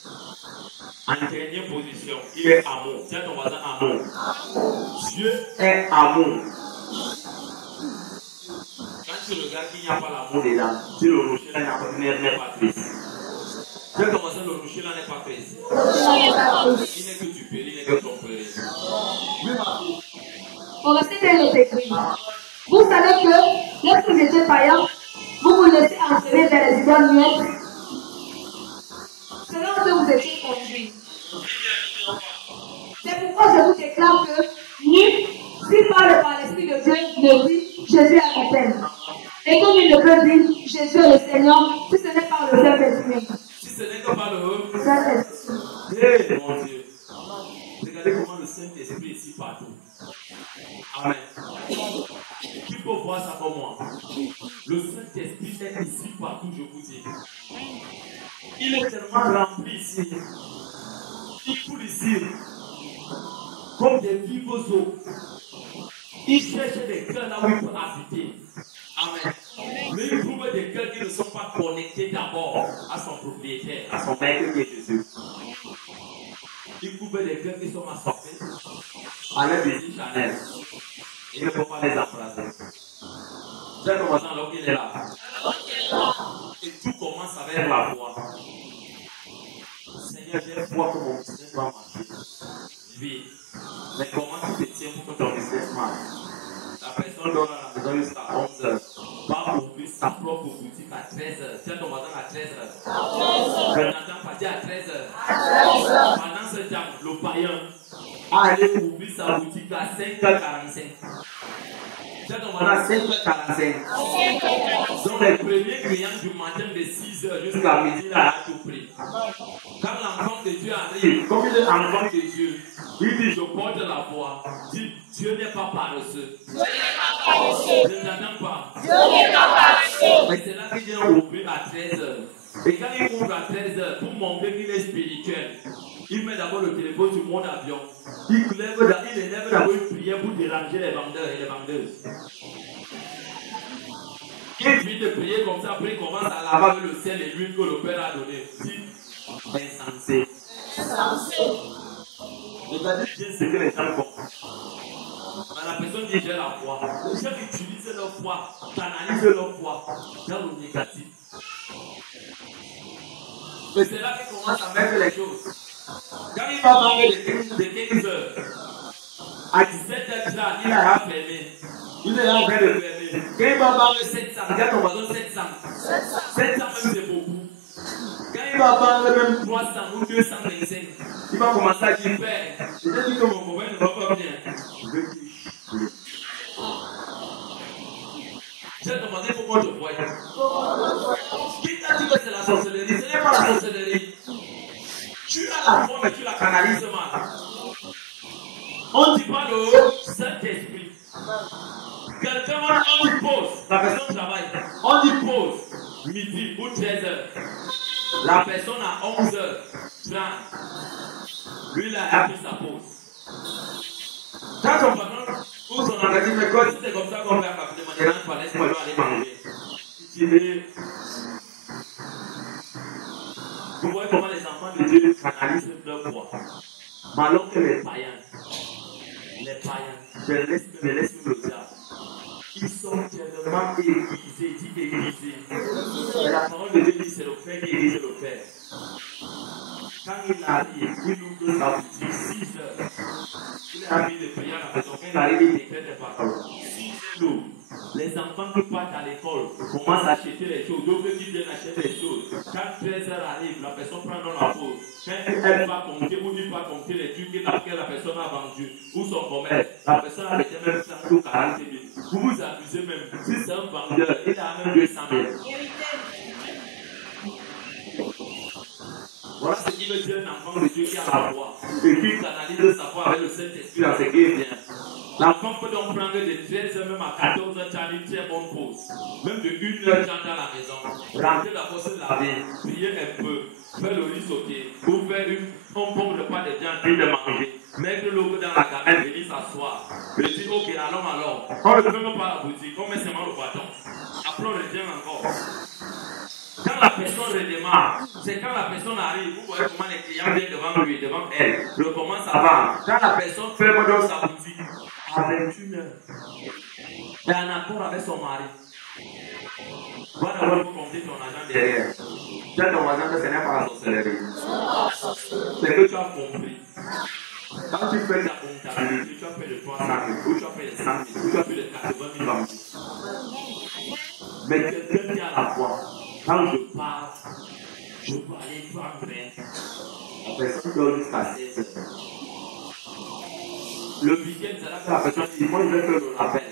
en dernière position. Il est amour. Tiens ton voisin, amour. Dieu est amour. Quand tu regardes qu'il n'y a pas l'amour dedans, si le rocher là n'est pas triste. Tiens ton voisin, le rocher là n'est pas triste. Il n'est que du péri, il n'est que ton péri. Oui, ma fille. On va citer notre écrit. Vous savez que lorsque vous étiez païen, vous vous laissez entraîner vers les idoles muettes. Selon que vous étiez conduits. C'est pourquoi je vous déclare que nul, s'il parle par l'Esprit de Dieu, ne dit Jésus est mon Père. Et comme il ne peut dire Jésus est le Seigneur, si ce n'est pas le Saint-Esprit. Si ce n'est que par le Saint-Esprit. Mon Dieu. Regardez comment le Saint-Esprit est ici partout. Amen. Qui peut voir ça comme moi? Le Saint-Esprit est ici partout, je vous dis. Il est tellement rempli ici. Il coule ici comme des vivres eaux. Il cherche des cœurs là où il peut habiter. Amen. Mais il trouve des cœurs qui ne sont pas connectés d'abord à son propriétaire, à son maître qui est Jésus. Il trouve des cœurs qui sont assoiffés à l'aide des Chanel. Il ne faut pas les embrasser. C'est comme ça alors qu'il est là. Et tout commence avec la foi. Seigneur, j'ai foi que mon business va marcher. Oui. Mais comment tu te tiens pour que ton business marche? La personne dort à la maison jusqu'à 11h. Va ouvrir sa propre boutique à 13h. Tiens ton matin à 13h. Je n'entends pas dire à 13h. Pendant ce temps, le païen a allé ouvrir sa boutique à 5h45. Tiens ton matin à 5h45. Donc les premiers clients du matin de 6h jusqu'à midi, là, à tout prix. Quand l'enfant de Dieu arrive, comme il est enfant de Dieu, il dit, je porte la voix. Dit, Dieu n'est pas paresseux. Dieu n'est pas paresseux. Je n'entends pas. Dieu n'est pas paresseux. Mais c'est là qu'il vient ouvrir à 13h. Et quand il ouvre à 13h, pour montrer qu'il est spirituel, il met d'abord le téléphone sur mon avion. Il élève d'abord une prière pour déranger les vendeurs et les vendeuses. Il finit de prier comme ça, après il commence à laver le ciel et l'huile que le Père a donné. Dit, insensé. Regardez bien ce que les gens font. La personne dit j'ai la foi. Les gens utilisent leur foi, canalisent leur foi dans le négatif. Mais c'est là qu'ils commencent à mettre les choses. Quand il va parler de 15 heures, à 17h30, il a fermé. Il est là en train de fermer. Quand il va parler 700, regarde ton voisin 700. 700 même c'est beaucoup. Quand il va parler même 300 ou 225, il va commencer à dire Père, je te dis que mon copain ne va pas bien. J'ai demandé pourquoi je vois. Qui t'a dit que c'est la sorcellerie? Ce n'est pas la sorcellerie. Tu as la foi, mais tu la canalises mal. On ne dit pas le Saint-Esprit. Quelqu'un, on dit pause. La personne travaille. On dit pause. Midi ou 13h. La personne à 11h30. Lui, il a pris sa pause. Quand son patron ou son organisme, mais quoi, si c'est comme ça qu'on fait à partir de maintenant, il fallait laisse-moi aller manger. Il dit, vous voyez comment les enfants de Dieu canalisent leur foi. Mais alors que les païens, je laisse le diable. Ils sont tellement aiguisés, dit aiguisés. Mais la parole de Dieu dit c'est le Père qui aiguise le Père. Quand il arrive, il ouvre sa boutique 6 heures. Il a mis de prier à la maison. Quand il arrive, il décrète des paroles. 6 heures. Les enfants qui partent à l'école commencent à acheter les choses. D'autres qui viennent acheter les choses. Quand 13 heures arrive, la personne prend dans la pause. Quand elle va compter ou ne pas compter les trucs que la personne a vendus ou son commerce, la personne a déjà même 100 ou 40 000. Vous vous amusez même. Si c'est un vendeur, il a même 200 000. Voilà ce qui veut dire un enfant de Dieu qui a la foi et qui canalise sa foi avec le Saint-Esprit dans ce qui est bien. L'enfant peut donc prendre de 13h même à 14h, faire une très bonne pause. Même de 1h30 dans la maison. Rentrer d'abord se laver, prier un peu, faire le riz sauté, ou faire un bon repas de viande, puis de manger. Mettre l'eau dans la gamelle, venir s'asseoir. Je dis ok, allons alors. On ne fait même pas la boutique, on met seulement le bâton. Après on revient encore. Quand la personne redémarre, c'est quand la personne arrive, vous voyez comment les clients viennent devant lui, devant elle, recommence à vendre. Quand la personne ferme dans sa boutique, à 21h, elle est en accord avec son mari. Va d'abord pour compter ton argent derrière. Tu as ton argent que ce n'est pas la sorcellerie. C'est que tu as compris. Quand tu fais ta comptabilité, tu as fait de 300 000, ou tu as fait de 100 000, ou tu as fait de 80 000 vendus. Mais quelqu'un qui a la foi. Quand je pars, je peux aller prendre la personne dort jusqu'à 16 heures. Le week-end, c'est là que la personne dit, moi je vais faire le rappel.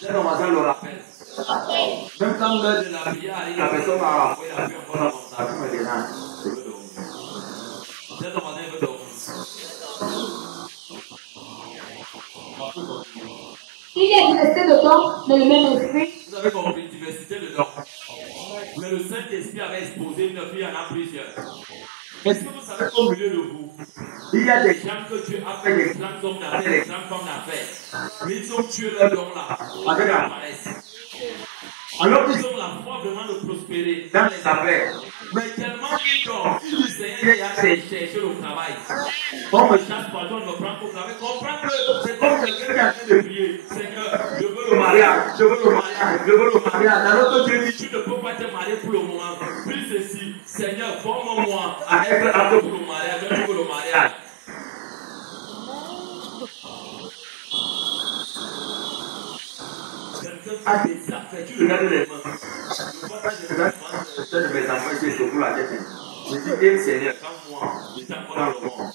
C'est dans ma salle le rappel. Même quand l'heure de la prière arrive, la personne va rappeler la prière encore dans sa vie, mais déjà, je veux dormir. C'est dans ma salle, je veux dormir. Il y a diversité de dons, mais le même esprit. Vous avez compris, diversité de dons. Mais le Saint-Esprit avait exposé une fille, il y en a plusieurs. Est-ce que vous savez qu'au milieu de vous, Il y a des gens que Dieu a fait des grands hommes d'affaires, des grands femmes d'affaires. Mais ils ont tué leur don là, avec la paresse. Alors qu'ils ont la foi vraiment de prospérer dans les affaires. Mais tellement qu'ils dorment, ils disent Seigneur, il y a chercher le travail. On me chasse partout, on me prend pour travail. Comprends que c'est comme quelqu'un qui est en train de prier. Seigneur, je veux le mariage, je veux le mariage, je veux le mariage. Alors que Dieu dit, tu ne peux pas te marier pour le moment. Puis ceci, Seigneur, forme-moi à être apte pour le mariage, je veux le mariage. A des affaires, tu regardes les mains. Je vois quand je regarde de mes enfants, j'ai sur la tête. Je dis, Seigneur, quand moi, j'étais encore dans le monde,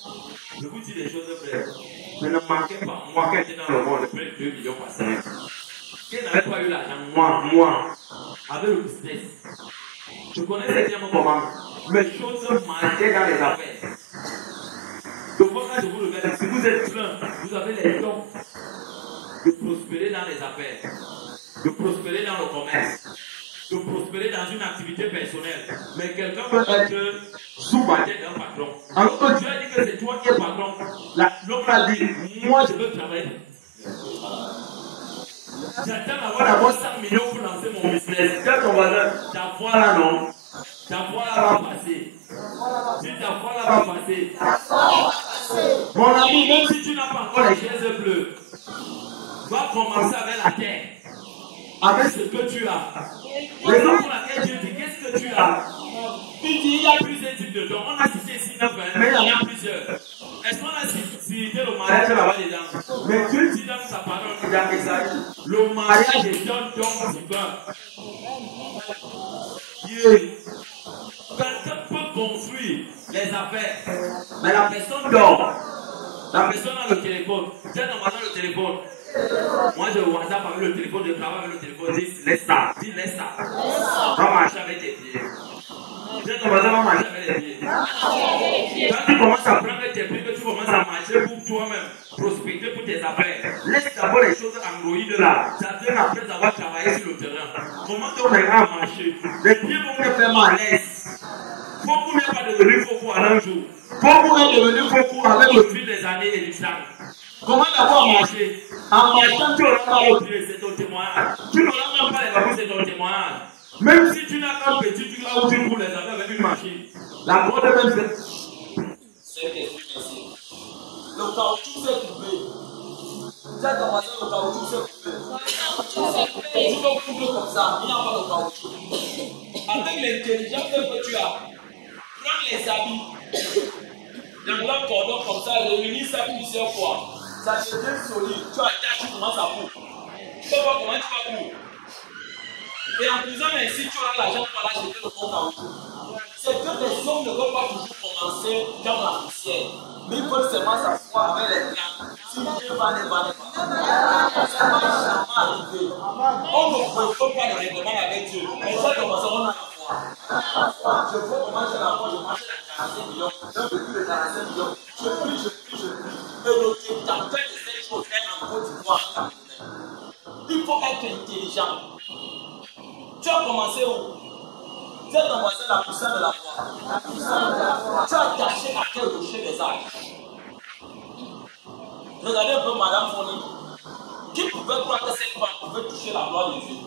je vous dis des choses vraies. Je ne manquais pas, moi, quand j'étais dans le monde, de près de 2 millions par semaine. Qui n'avait pas eu l'argent, moi, avec le business. Je connaissais bien comment mes choses marchaient dans les affaires. Donc, quand je vous regarde, si vous êtes plein, vous avez les dons de prospérer dans les affaires, de prospérer dans le commerce, de prospérer dans une activité personnelle. Mais quelqu'un peut être sous-battu d'un patron. Alors que Dieu a dit que c'est toi qui es patron. L'homme a dit, moi je veux travailler. J'attends d'avoir 100 millions pour lancer mon business. Tiens ton voisin, ta voix là non. Ta voix là va passer. Si ta voix là va passer. Mon ami, même si tu n'as pas encore les chaises bleues, va commencer avec la terre. Avec ce que tu as. Raison pour laquelle Dieu dit, qu'est-ce que tu as? Il dit, il y a plusieurs types de dons. On a cité 6, 9, mais il y en a plusieurs. Est-ce qu'on a cité le mariage là-bas dedans? Mais Dieu dit dans sa parole, dans Isaïe, le mariage est un don divin. Quelqu'un peut construire les affaires, mais la personne dort. La personne a le téléphone. Tiens, on va dans le téléphone. Moi, je vois ça par le téléphone, je travaille avec le téléphone. Dis, laisse ça. Dis, laisse ça. Va marcher avec tes pieds. Tiens, ton voisin va marcher avec les pieds. Quand tu commences à prendre tes pieds, que tu commences à marcher pour toi-même, prospecter pour tes affaires, laisse d'abord les choses androïdes là. Ça vient après avoir travaillé sur le terrain. Comment tu vas marcher? Les pieds vont te faire mal à l'aise. Beaucoup n'est pas devenu faux en un jour. Beaucoup est devenu faux avec le fil des années et du temps. Comment d'abord marcher? En marchant, tu n'auras pas le pied, c'est ton témoignage. Tu n'auras même pas les babous, c'est ton témoignage. Même si tu n'as qu'un petit truc là où tu roules les affaires avec une machine, la porte même c'est. C'est merci. Le caoutchouc s'est coupé. Tiens, ton voisin, le caoutchouc s'est coupé. Tu peux couper comme ça, il n'y a pas de caoutchouc. Avec l'intelligence que tu as, prends les habits dans un cordon comme ça, réunis ça plusieurs fois. Ça devient solide. Tu attaches, tu commences à couper. Tu sais pas comment tu vas couper. Et en faisant ainsi, tu auras l'argent pour aller acheter le bon caoutchouc. C'est que les hommes ne veulent pas toujours commencer dans la poussière. Mais ils veulent seulement s'asseoir avec les plans. Si Dieu va les va. Ça ne va jamais arriver. On ne peut pas de règlement avec Dieu. Mais ça, commence, on a la foi. Je veux comment j'ai la foi, je marche à 45 millions. Je veux plus de 45 millions. Je prie. Et le capteur de cette chose est en Côte d'Ivoire. Il faut être intelligent. Tu as commencé où? Tu as commencé la puissance de la foi. Tu as caché à quel rocher des âges. Regardez un peu Madame Fournier. Qui pouvait croire que cette femme pouvait toucher la gloire de Dieu?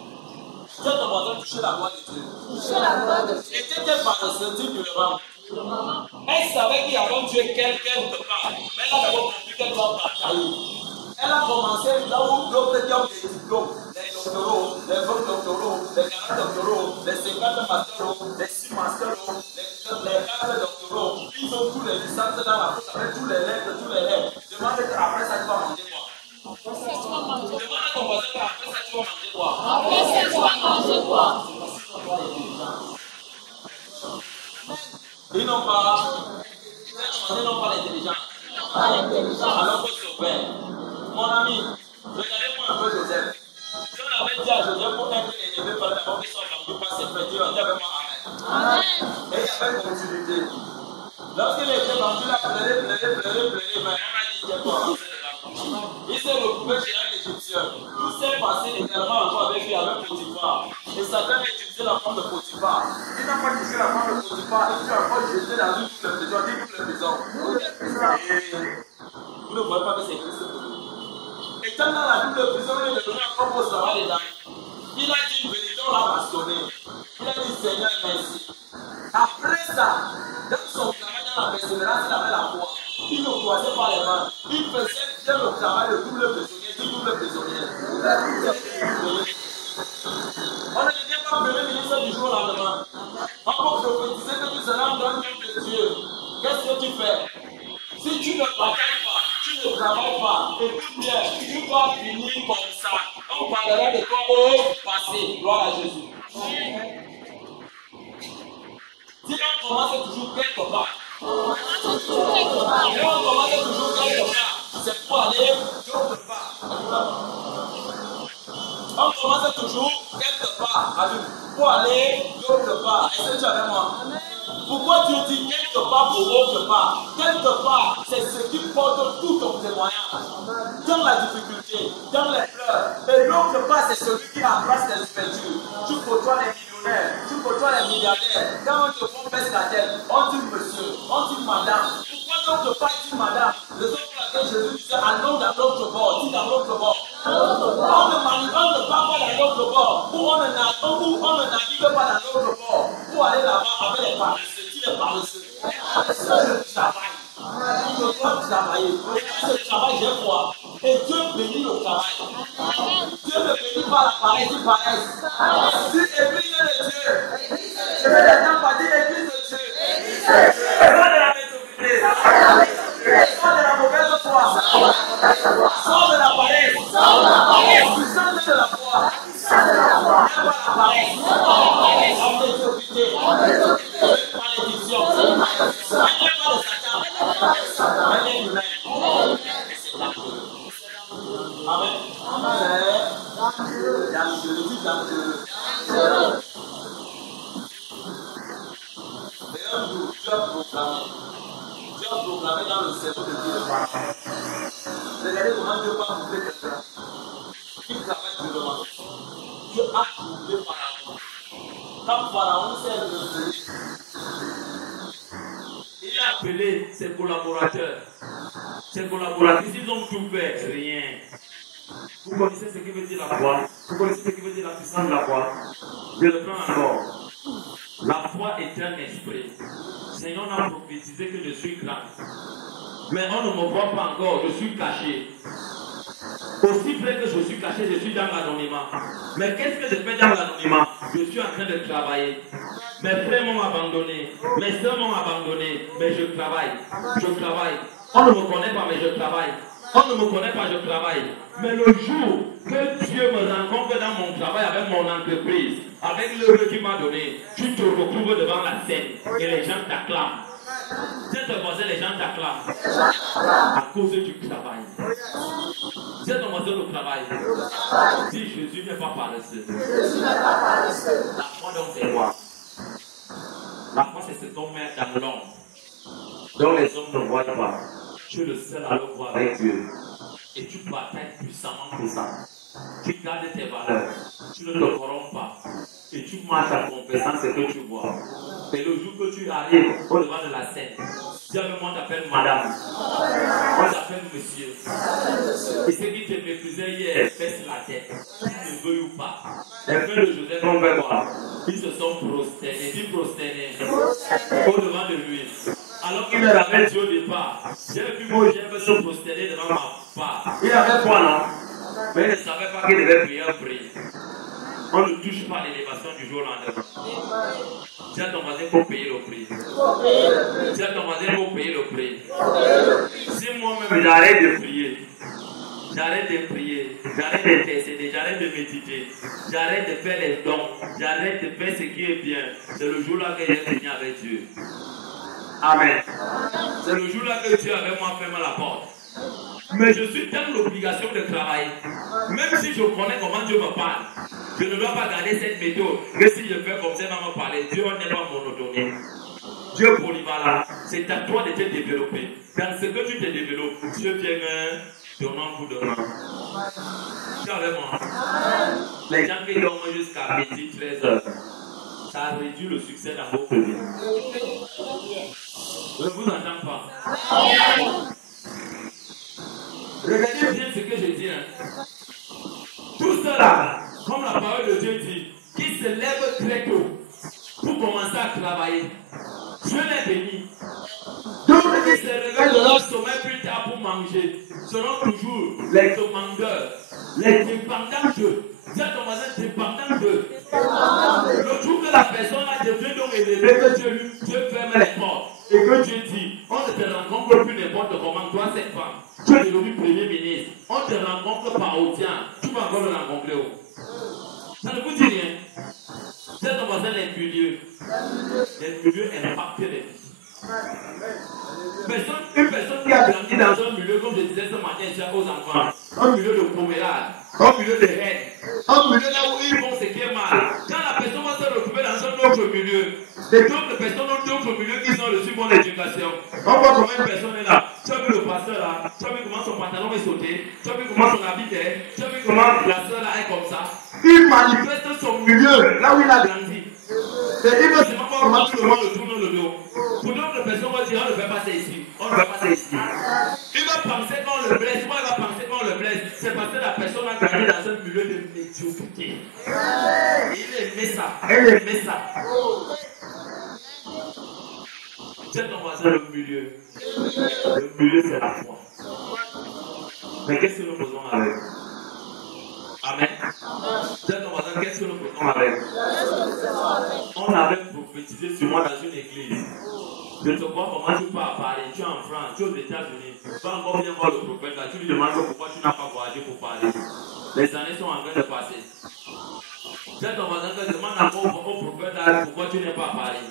Tu as commencé à toucher la gloire de Dieu. Était-elle paresseuse du gouvernement? Elle savait qu'il y avait un Dieu quelqu'un de part. Mais elle a d'abord compris qu'elle doit partager. Elle a commencé là où l'autre qui a des diplômes, les doctoraux, les 20 doctoraux, les 40 doctoraux, les 50 masters, les 6 masters, les 4 doctoraux. Ils ont tous les licences dans la bouche avec tous les lettres, Demande après ça, tu vas manger quoi? Demande à ton voisin après ça, tu vas manger quoi? Après ça, tu vas manger quoi? Ils n'ont pas l'intelligence. Alors que c'est ouvert. Mon ami, regardez-moi un peu Joseph. Si on avait dit à Joseph pour être élevé par d'abord qu'il soit vendu par ses frères, Dieu a dit avec moi Amen. Et il y avait continuité. Lorsqu'il était vendu, il a pleuré, mais on a dit qu'il est pas avancé dedans. Il s'est retrouvé chez un Égyptien. Tout s'est passé également encore avec lui, avec Potiphar. Et Satan a utilisé la femme de Potiphar. Il n'a pas touché la femme de Potiphar, il a encore jeté dans une double prison. Dit double prison. Vous ne voyez pas que c'est Christ. Étant dans la double prison, il est devenu encore pour savoir les dames. Il a dit une vérité, on l'a bastonné. Il a dit Seigneur, merci. Après ça, dans son travail, dans la persévérance, il avait la foi. Il ne croisait pas les mains. Il faisait bien le travail, le double prisonnier, du double prisonnier. On ne devient pas premier ministre du jour au lendemain. On peut prophétiser que tu seras dans le nom de Dieu. Qu'est-ce que tu fais? Si tu ne batailles pas, tu ne travailles pas, écoute bien, tu vas finir comme ça. On parlera de toi au passé. Gloire à Jésus. Si on commence toujours quelque part, si on commence toujours quelque part, c'est pour aller d'autre part. On commence toujours quelque part, pour aller d'autre part. Est-ce que tu es avec moi? Pourquoi tu dis quelque part pour autre part? Quelque part, c'est ce qui porte tout ton témoignage. Dans la difficulté, dans les pleurs. Et l'autre part, c'est celui qui embrasse les ouvertures. Tu côtoies les millionnaires, tu côtoies les milliardaires. Quand on te confesse la tête, on dit monsieur, on dit madame. Pourquoi l'autre part dit madame? Le jour pour laquelle Jésus disait allons dans l'autre bord, dis dans l'autre bord. On ne part pas dans l'autre bord, ou on ne navigue pas dans l'autre bord, pour aller là-bas avec les paresseux. Les paresseux. Je travaille. Je dois travailler. Ce travail, j'ai foi. Et Dieu bénit le travail. Dieu ne bénit pas la paresse, il paresse. Dis église de Dieu. Je vais maintenant pas dire église de Dieu. Sors de la médiocrité. Sors de la mauvaise foi. Sors de la paresse. Puissance de la foi. N'aime pas la paresse. La médiocrité. Malédiction. N'aime pas le Satan. Amen. Amen. Dieu a proclamé dans le cerveau de Dieu le Pharaon. Regardez comment Dieu va trouver quelqu'un qui travaille durement. Dieu a trouvé Pharaon. Quand Pharaon s'est levé, il a appelé ses collaborateurs. Ses collaboratrices, ils ont tout fait, rien. Vous connaissez ce qui veut dire la foi? Vous connaissez ce qui veut dire la puissance de la foi? Je le prends encore. La foi est un esprit. Seigneur, on a prophétisé que je suis grand. Mais on ne me voit pas encore, je suis caché. Aussi près que je suis caché, je suis dans l'anonymat. Mais qu'est-ce que je fais dans l'anonymat? Je suis en train de travailler. Mes frères m'ont abandonné, mes soeurs m'ont abandonné, mais je travaille. Je travaille. On ne me connaît pas, mais je travaille. On ne me connaît pas, je travaille. Mais le jour que Dieu me rencontre dans mon travail avec mon entreprise, avec l'œuvre qu'il m'a donné, tu te retrouves devant la scène et les gens t'acclament. Cette voisin, les gens t'acclament à cause du travail. Cette demoiselle au travail. Si Jésus n'est pas paresseux. La foi donc c'est quoi? La foi c'est ce qu'on met dans l'ombre, dont les hommes ne voient pas. Tu es le seul à le voir avec Dieu. Et tu batailles puissamment pour ça. Tu gardes tes valeurs. Tu ne te corromps pas. Et tu marches en confessant ce que tu vois. Et le jour que tu arrives au devant de la scène, Dieu on t'appelle madame. On t'appelle monsieur. Et ceux qui te méprisaient hier baissent la tête. Ils ne veulent ou pas. Les frères de Joseph vont vers moi. Ils se sont prosternés. Ils prosternés au devant de lui. Alors qu'il leur avait dit au départ, j'ai vu Moïse se prosterner devant ma part. Il avait foi, non? Mais il ne savait pas qu'il devait prier un prix. On ne touche pas l'élévation du jour au lendemain. Dis à ton voisin qu'il faut payer le prix. Dis à ton voisin qu'il faut payer le prix. Si moi-même j'arrête de prier, j'arrête de prier, j'arrête d'intercéder, j'arrête de méditer, j'arrête de faire les dons, j'arrête de faire ce qui est bien, c'est le jour-là que j'ai fini avec Dieu. Amen. C'est le jour-là que Dieu avait moi fermé la porte. Mais je suis dans l'obligation de travailler. Même si je connais comment Dieu me parle, je ne dois pas garder cette méthode. Que si je fais comme ça, il va me parler. Dieu n'est pas monotone. Dieu polyvalent. C'est à toi de te développer. Dans ce que tu te développes, Dieu vient donnant pour donnant. Tu es avec moi? Les gens qui dorment jusqu'à midi, 13 heures, ça réduit le succès dans votre vie. Je ne vous entends pas. Tout cela, comme la parole de Dieu dit, qui se lève très tôt pour commencer à travailler. Dieu les bénit. Tous ceux qui se réveillent de leur sommeil plus tard pour manger seront toujours les demandeurs, les dépendants d'eux. Dis à ton voisin, dépendant d'eux. Le jour que la personne devient donc élevée, que Dieu ferme les portes et que Dieu dit, on ne te rencontre plus n'importe comment, toi cette femme. Tu es devenu premier ministre. On te rencontre par audience. Tu vas encore le rencontrer. Ça ne vous dit rien. C'est ton voisin les milieux. Les milieux impactent les vies. Une personne qui a grandi dans un milieu, comme je disais ce matin aux enfants, un milieu de promenade, un milieu de haine, un milieu là où ils vont se faire mal. Quand la personne va se retrouver dans un autre milieu, d'autres personnes ont d'autres milieux qui ont reçu mon éducation. On voit comment une personne est là. Tu as vu le pasteur là, tu as vu comment son pantalon est sauté, tu as vu comment son habit est, tu as vu comment la soeur là est comme ça. Il manifeste son milieu là où il a grandi. Et il veut seulement voir comment tout le monde le tourne le dos. Pour d'autres personnes, on va dire on ne fait pas ça ici. On ne fait pas ça ici. Il va penser qu'on le blesse. Moi, il va penser qu'on le blesse. C'est parce que la personne a grandi dans un milieu de médiocrité. Il aimait ça. Elle aimait ça. C'est ton voisin le milieu. Le milieu, c'est la foi. Mais qu'est-ce que nous faisons avec? Amen. C'est ton voisin, qu'est-ce que nous faisons avec? On avait prophétisé sur moi dans une église. Je te vois comment tu pars à parler. Tu es en France, tu es aux États-Unis. Tu vas encore venir voir le prophète là. Tu lui demandes pourquoi tu n'as pas voyagé pour parler. Les années sont en train de passer. C'est ton voisin qui demande encore au prophète là pourquoi tu n'es pas à Paris.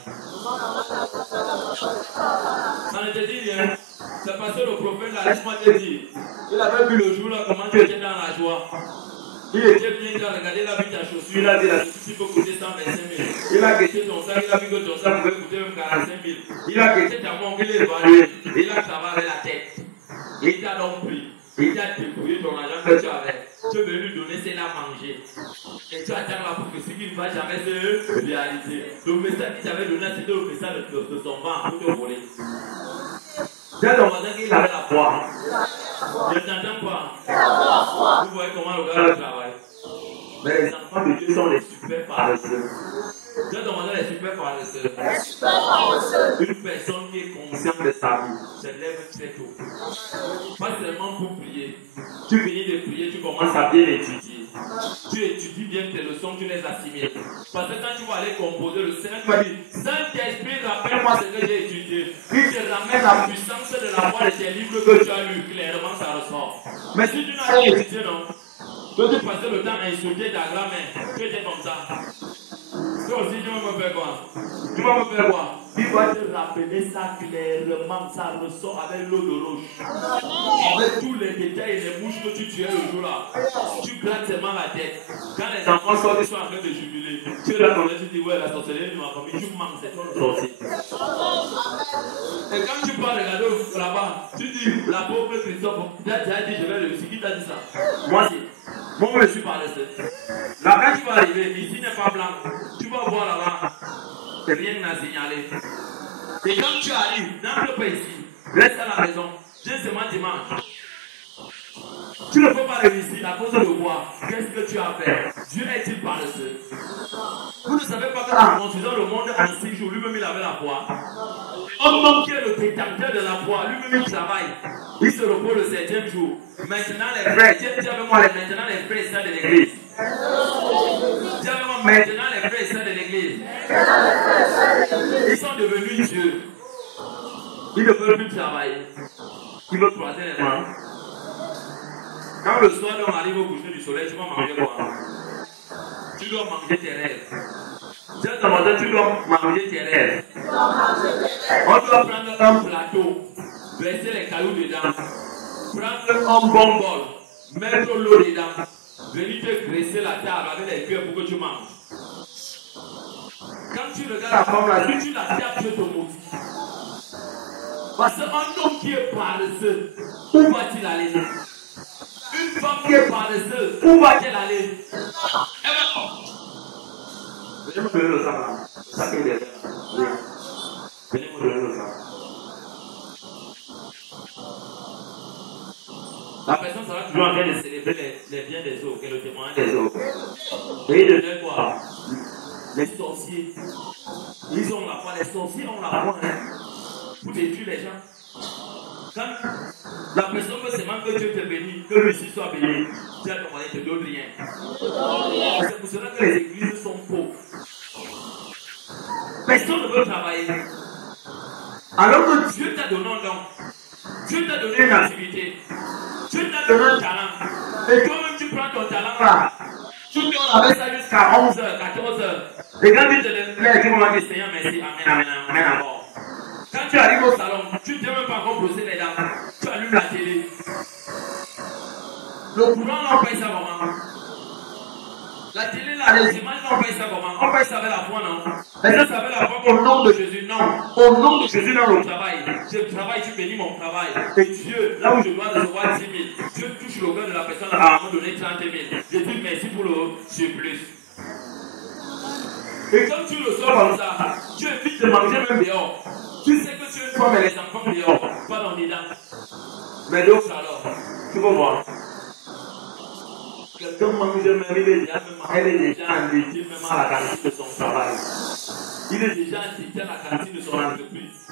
Ça ne te dit rien. C'est parce que le prophète là, laisse-moi te dire. Il avait vu le jour là comment tu étais dans la joie. Il était bien, il a regardé, il a vu ta chaussure, il a dit la chaussure peut coûter 125 000. Il a guetté ton sac, il a vu que ton sac pouvait coûter même 45 000. Il a guetté ta montre, il est évalué. Il a travaillé la tête. Il t'a donc pris. Il t'a débrouillé ton argent que tu avais. Tu es venu donner, c'est là manger. Et tu attends là pour que ce qu'il ne va jamais se réaliser. Le message qu'il t'avait donné, c'était le message de son ventre pour te voler. C'est ton voisin qui avait la foi. Je t'entends pas. Vous voyez comment le gars travaille. Mais les enfants de Dieu sont les super paresseux. C'est ton voisin les super paresseux. Une personne qui est consciente de sa vie se lève très tôt. Pas seulement pour prier. Tu finis de prier, tu commences à bien étudier. Tu étudies bien tes leçons, tu les assimiles. Parce que quand tu vas aller composer, le Seigneur va dire Saint-Esprit, rappelle-moi ce que j'ai étudié. Il te ramène la puissance de la voix de tes livres que tu as lus. Clairement, ça ressort. Mais si tu n'as pas étudié, non, tu passes le temps à insulter ta grand-mère. Tu étais comme ça. Toi aussi, tu vas me faire quoi? Tu vas me faire quoi? Il va te rappeler ça clairement, ça ressort avec l'eau de roche. Avec tous les détails et les mouches que tu tuais le jour-là. Tu grattes seulement la tête. Quand les enfants sortent, ils sont en train de jubiler. Tu es là, tu dis, ouais, la sorcellerie de ma famille, tu manques, c'est toi le sorcier. Et quand tu parles, regarder là-bas, tu dis, la pauvre Christophe, tu as dit, je vais réussir. Qui t'a dit ça? Moi, c'est. Moi, je suis paresseux. Là, quand tu vas arriver, ici n'est pas blanc. Tu vas voir là-bas. C'est rien à signaler. Et quand tu arrives, n'entre pas ici. Reste à la maison. Viens seulement dimanche. Tu ne peux pas réussir à cause de quoi? Qu'est-ce que tu as fait? Dieu est-il paresseux? Vous ne savez pas que nous construisons le monde en 6 jours. Lui-même, il avait la foi. Un homme qui est le détenteur de la foi, lui-même, il travaille. Il se repose le 7e jour. Maintenant, les frères, dis avec moi, maintenant, les frères et sœurs de l'église. Dis avec moi, maintenant, les frères et sœurs de l'église. Ils sont devenus Dieu. Ils ne veulent plus travailler. Ils veulent croiser les mains. Quand le soir, on arrive au coucher du soleil, tu vas manger quoi? Tu dois manger tes rêves. Tu dois manger tes rêves. On doit prendre un plateau, verser les cailloux dedans, prendre un bon bol, mettre l'eau dedans, venir te graisser la table avec les cuillères pour que tu manges. Quand tu regardes la femme là, si tu la tapes, je te maudis. Parce qu'un homme qui est paresseux, où va-t-il aller? Une femme qui est paresseuse, où va-t-elle aller? Elle va. Venez me donner le sang là. Ça qui est derrière là. Oui. Venez me donner le sang. La personne sera toujours en train de célébrer les biens des autres et le témoignage des autres. Et il devient quoi? Les sorciers. Ils ont la foi, les sorciers ont la foi pour détruire les gens. Quand la personne veut seulement que Dieu te bénisse, que lui aussi soit béni, Dieu a demandé de te donner rien. C'est pour cela que les églises sont pauvres. Personne ne veut travailler. Alors que Dieu t'a donné un don. Dieu t'a donné une activité. Dieu t'a donné un talent. Et toi-même, tu prends ton talent là. Tu tournes avec ça jusqu'à 11h, 14h. Et quand tu te lèves, tu vas dire Seigneur, merci, amen, amen, amen, amen. Quand tu arrives au salon, tu ne t'es même pas encore brossé les dents. Tu allumes la télé. Le courant, on paye ça comment? La télé, là, les images, on paye ça comment? On paye ça avec la foi, non? Est-ce que ça avec la foi au nom de Jésus? Non. Au nom de Jésus dans le travail. Je travaille, tu bénis mon travail. Et Dieu, là où je dois recevoir 10 000, Dieu touche le cœur de la personne à me donner 30 000. Je dis merci pour le surplus. Et comme tu le sors comme ça, tu évites de manger même dehors. Tu sais que tu es une femme et les enfants dehors, pas dans les dents. Mais d'autres alors, tu vas voir. Quelqu'un mange même, elle est déjà endetté même à la cantine de son travail. Il est déjà endetté à la cantine de son entreprise.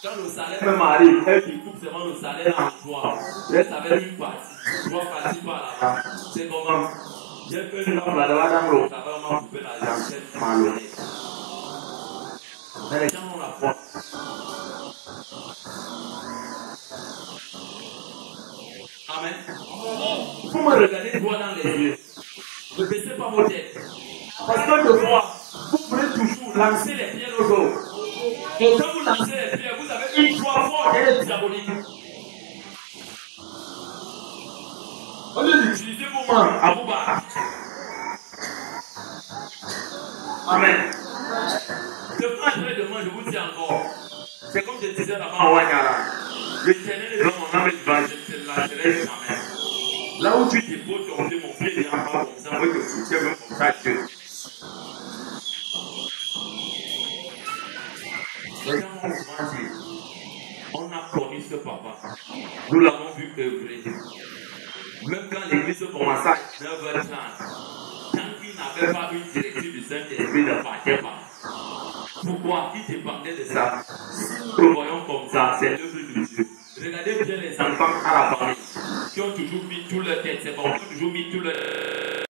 Quand le salaire même arrive, elle qui coupe seulement le salaire en trois. Elle savait une partie, 3 parties par là-bas. C'est comment? J'ai fait une offre là-bas dans le travail, on m'a coupé l'argent, c'est malhonnête. Mais les gens ont la foi. Amen. Il faut me regarder droit dans les yeux. Ne baissez pas vos têtes. Parce que de fois, vous pouvez toujours lancer les pierres aux autres. Et quand vous lancez les pierres, vous avez une foi forte et diabolique. Au lieu d'utiliser vos mains à vous battre. Amen. Demain, je vous dis encore. C'est comme je disais là-bas en Wanyara. L'Éternel est dans mon âme et je te lâcherai jamais. Là où tu déposes ton pied, mon pied vient en bas comme ça, moi je te soutiens même comme ça, Dieu. Les gens vont souvent dire, on a connu ce papa. Nous l'avons vu œuvrer. Même quand l'église commençait à 9h30, tant qu'il n'avait pas une directive du Saint-Esprit, ne partait pas. Pourquoi? Il dépendait de ça. Si nous le voyons comme ça, c'est l'œuvre de Dieu. Regardez bien les enfants à la famille qui ont toujours mis tout leur tête. C'est bon, qui ont toujours mis tout leur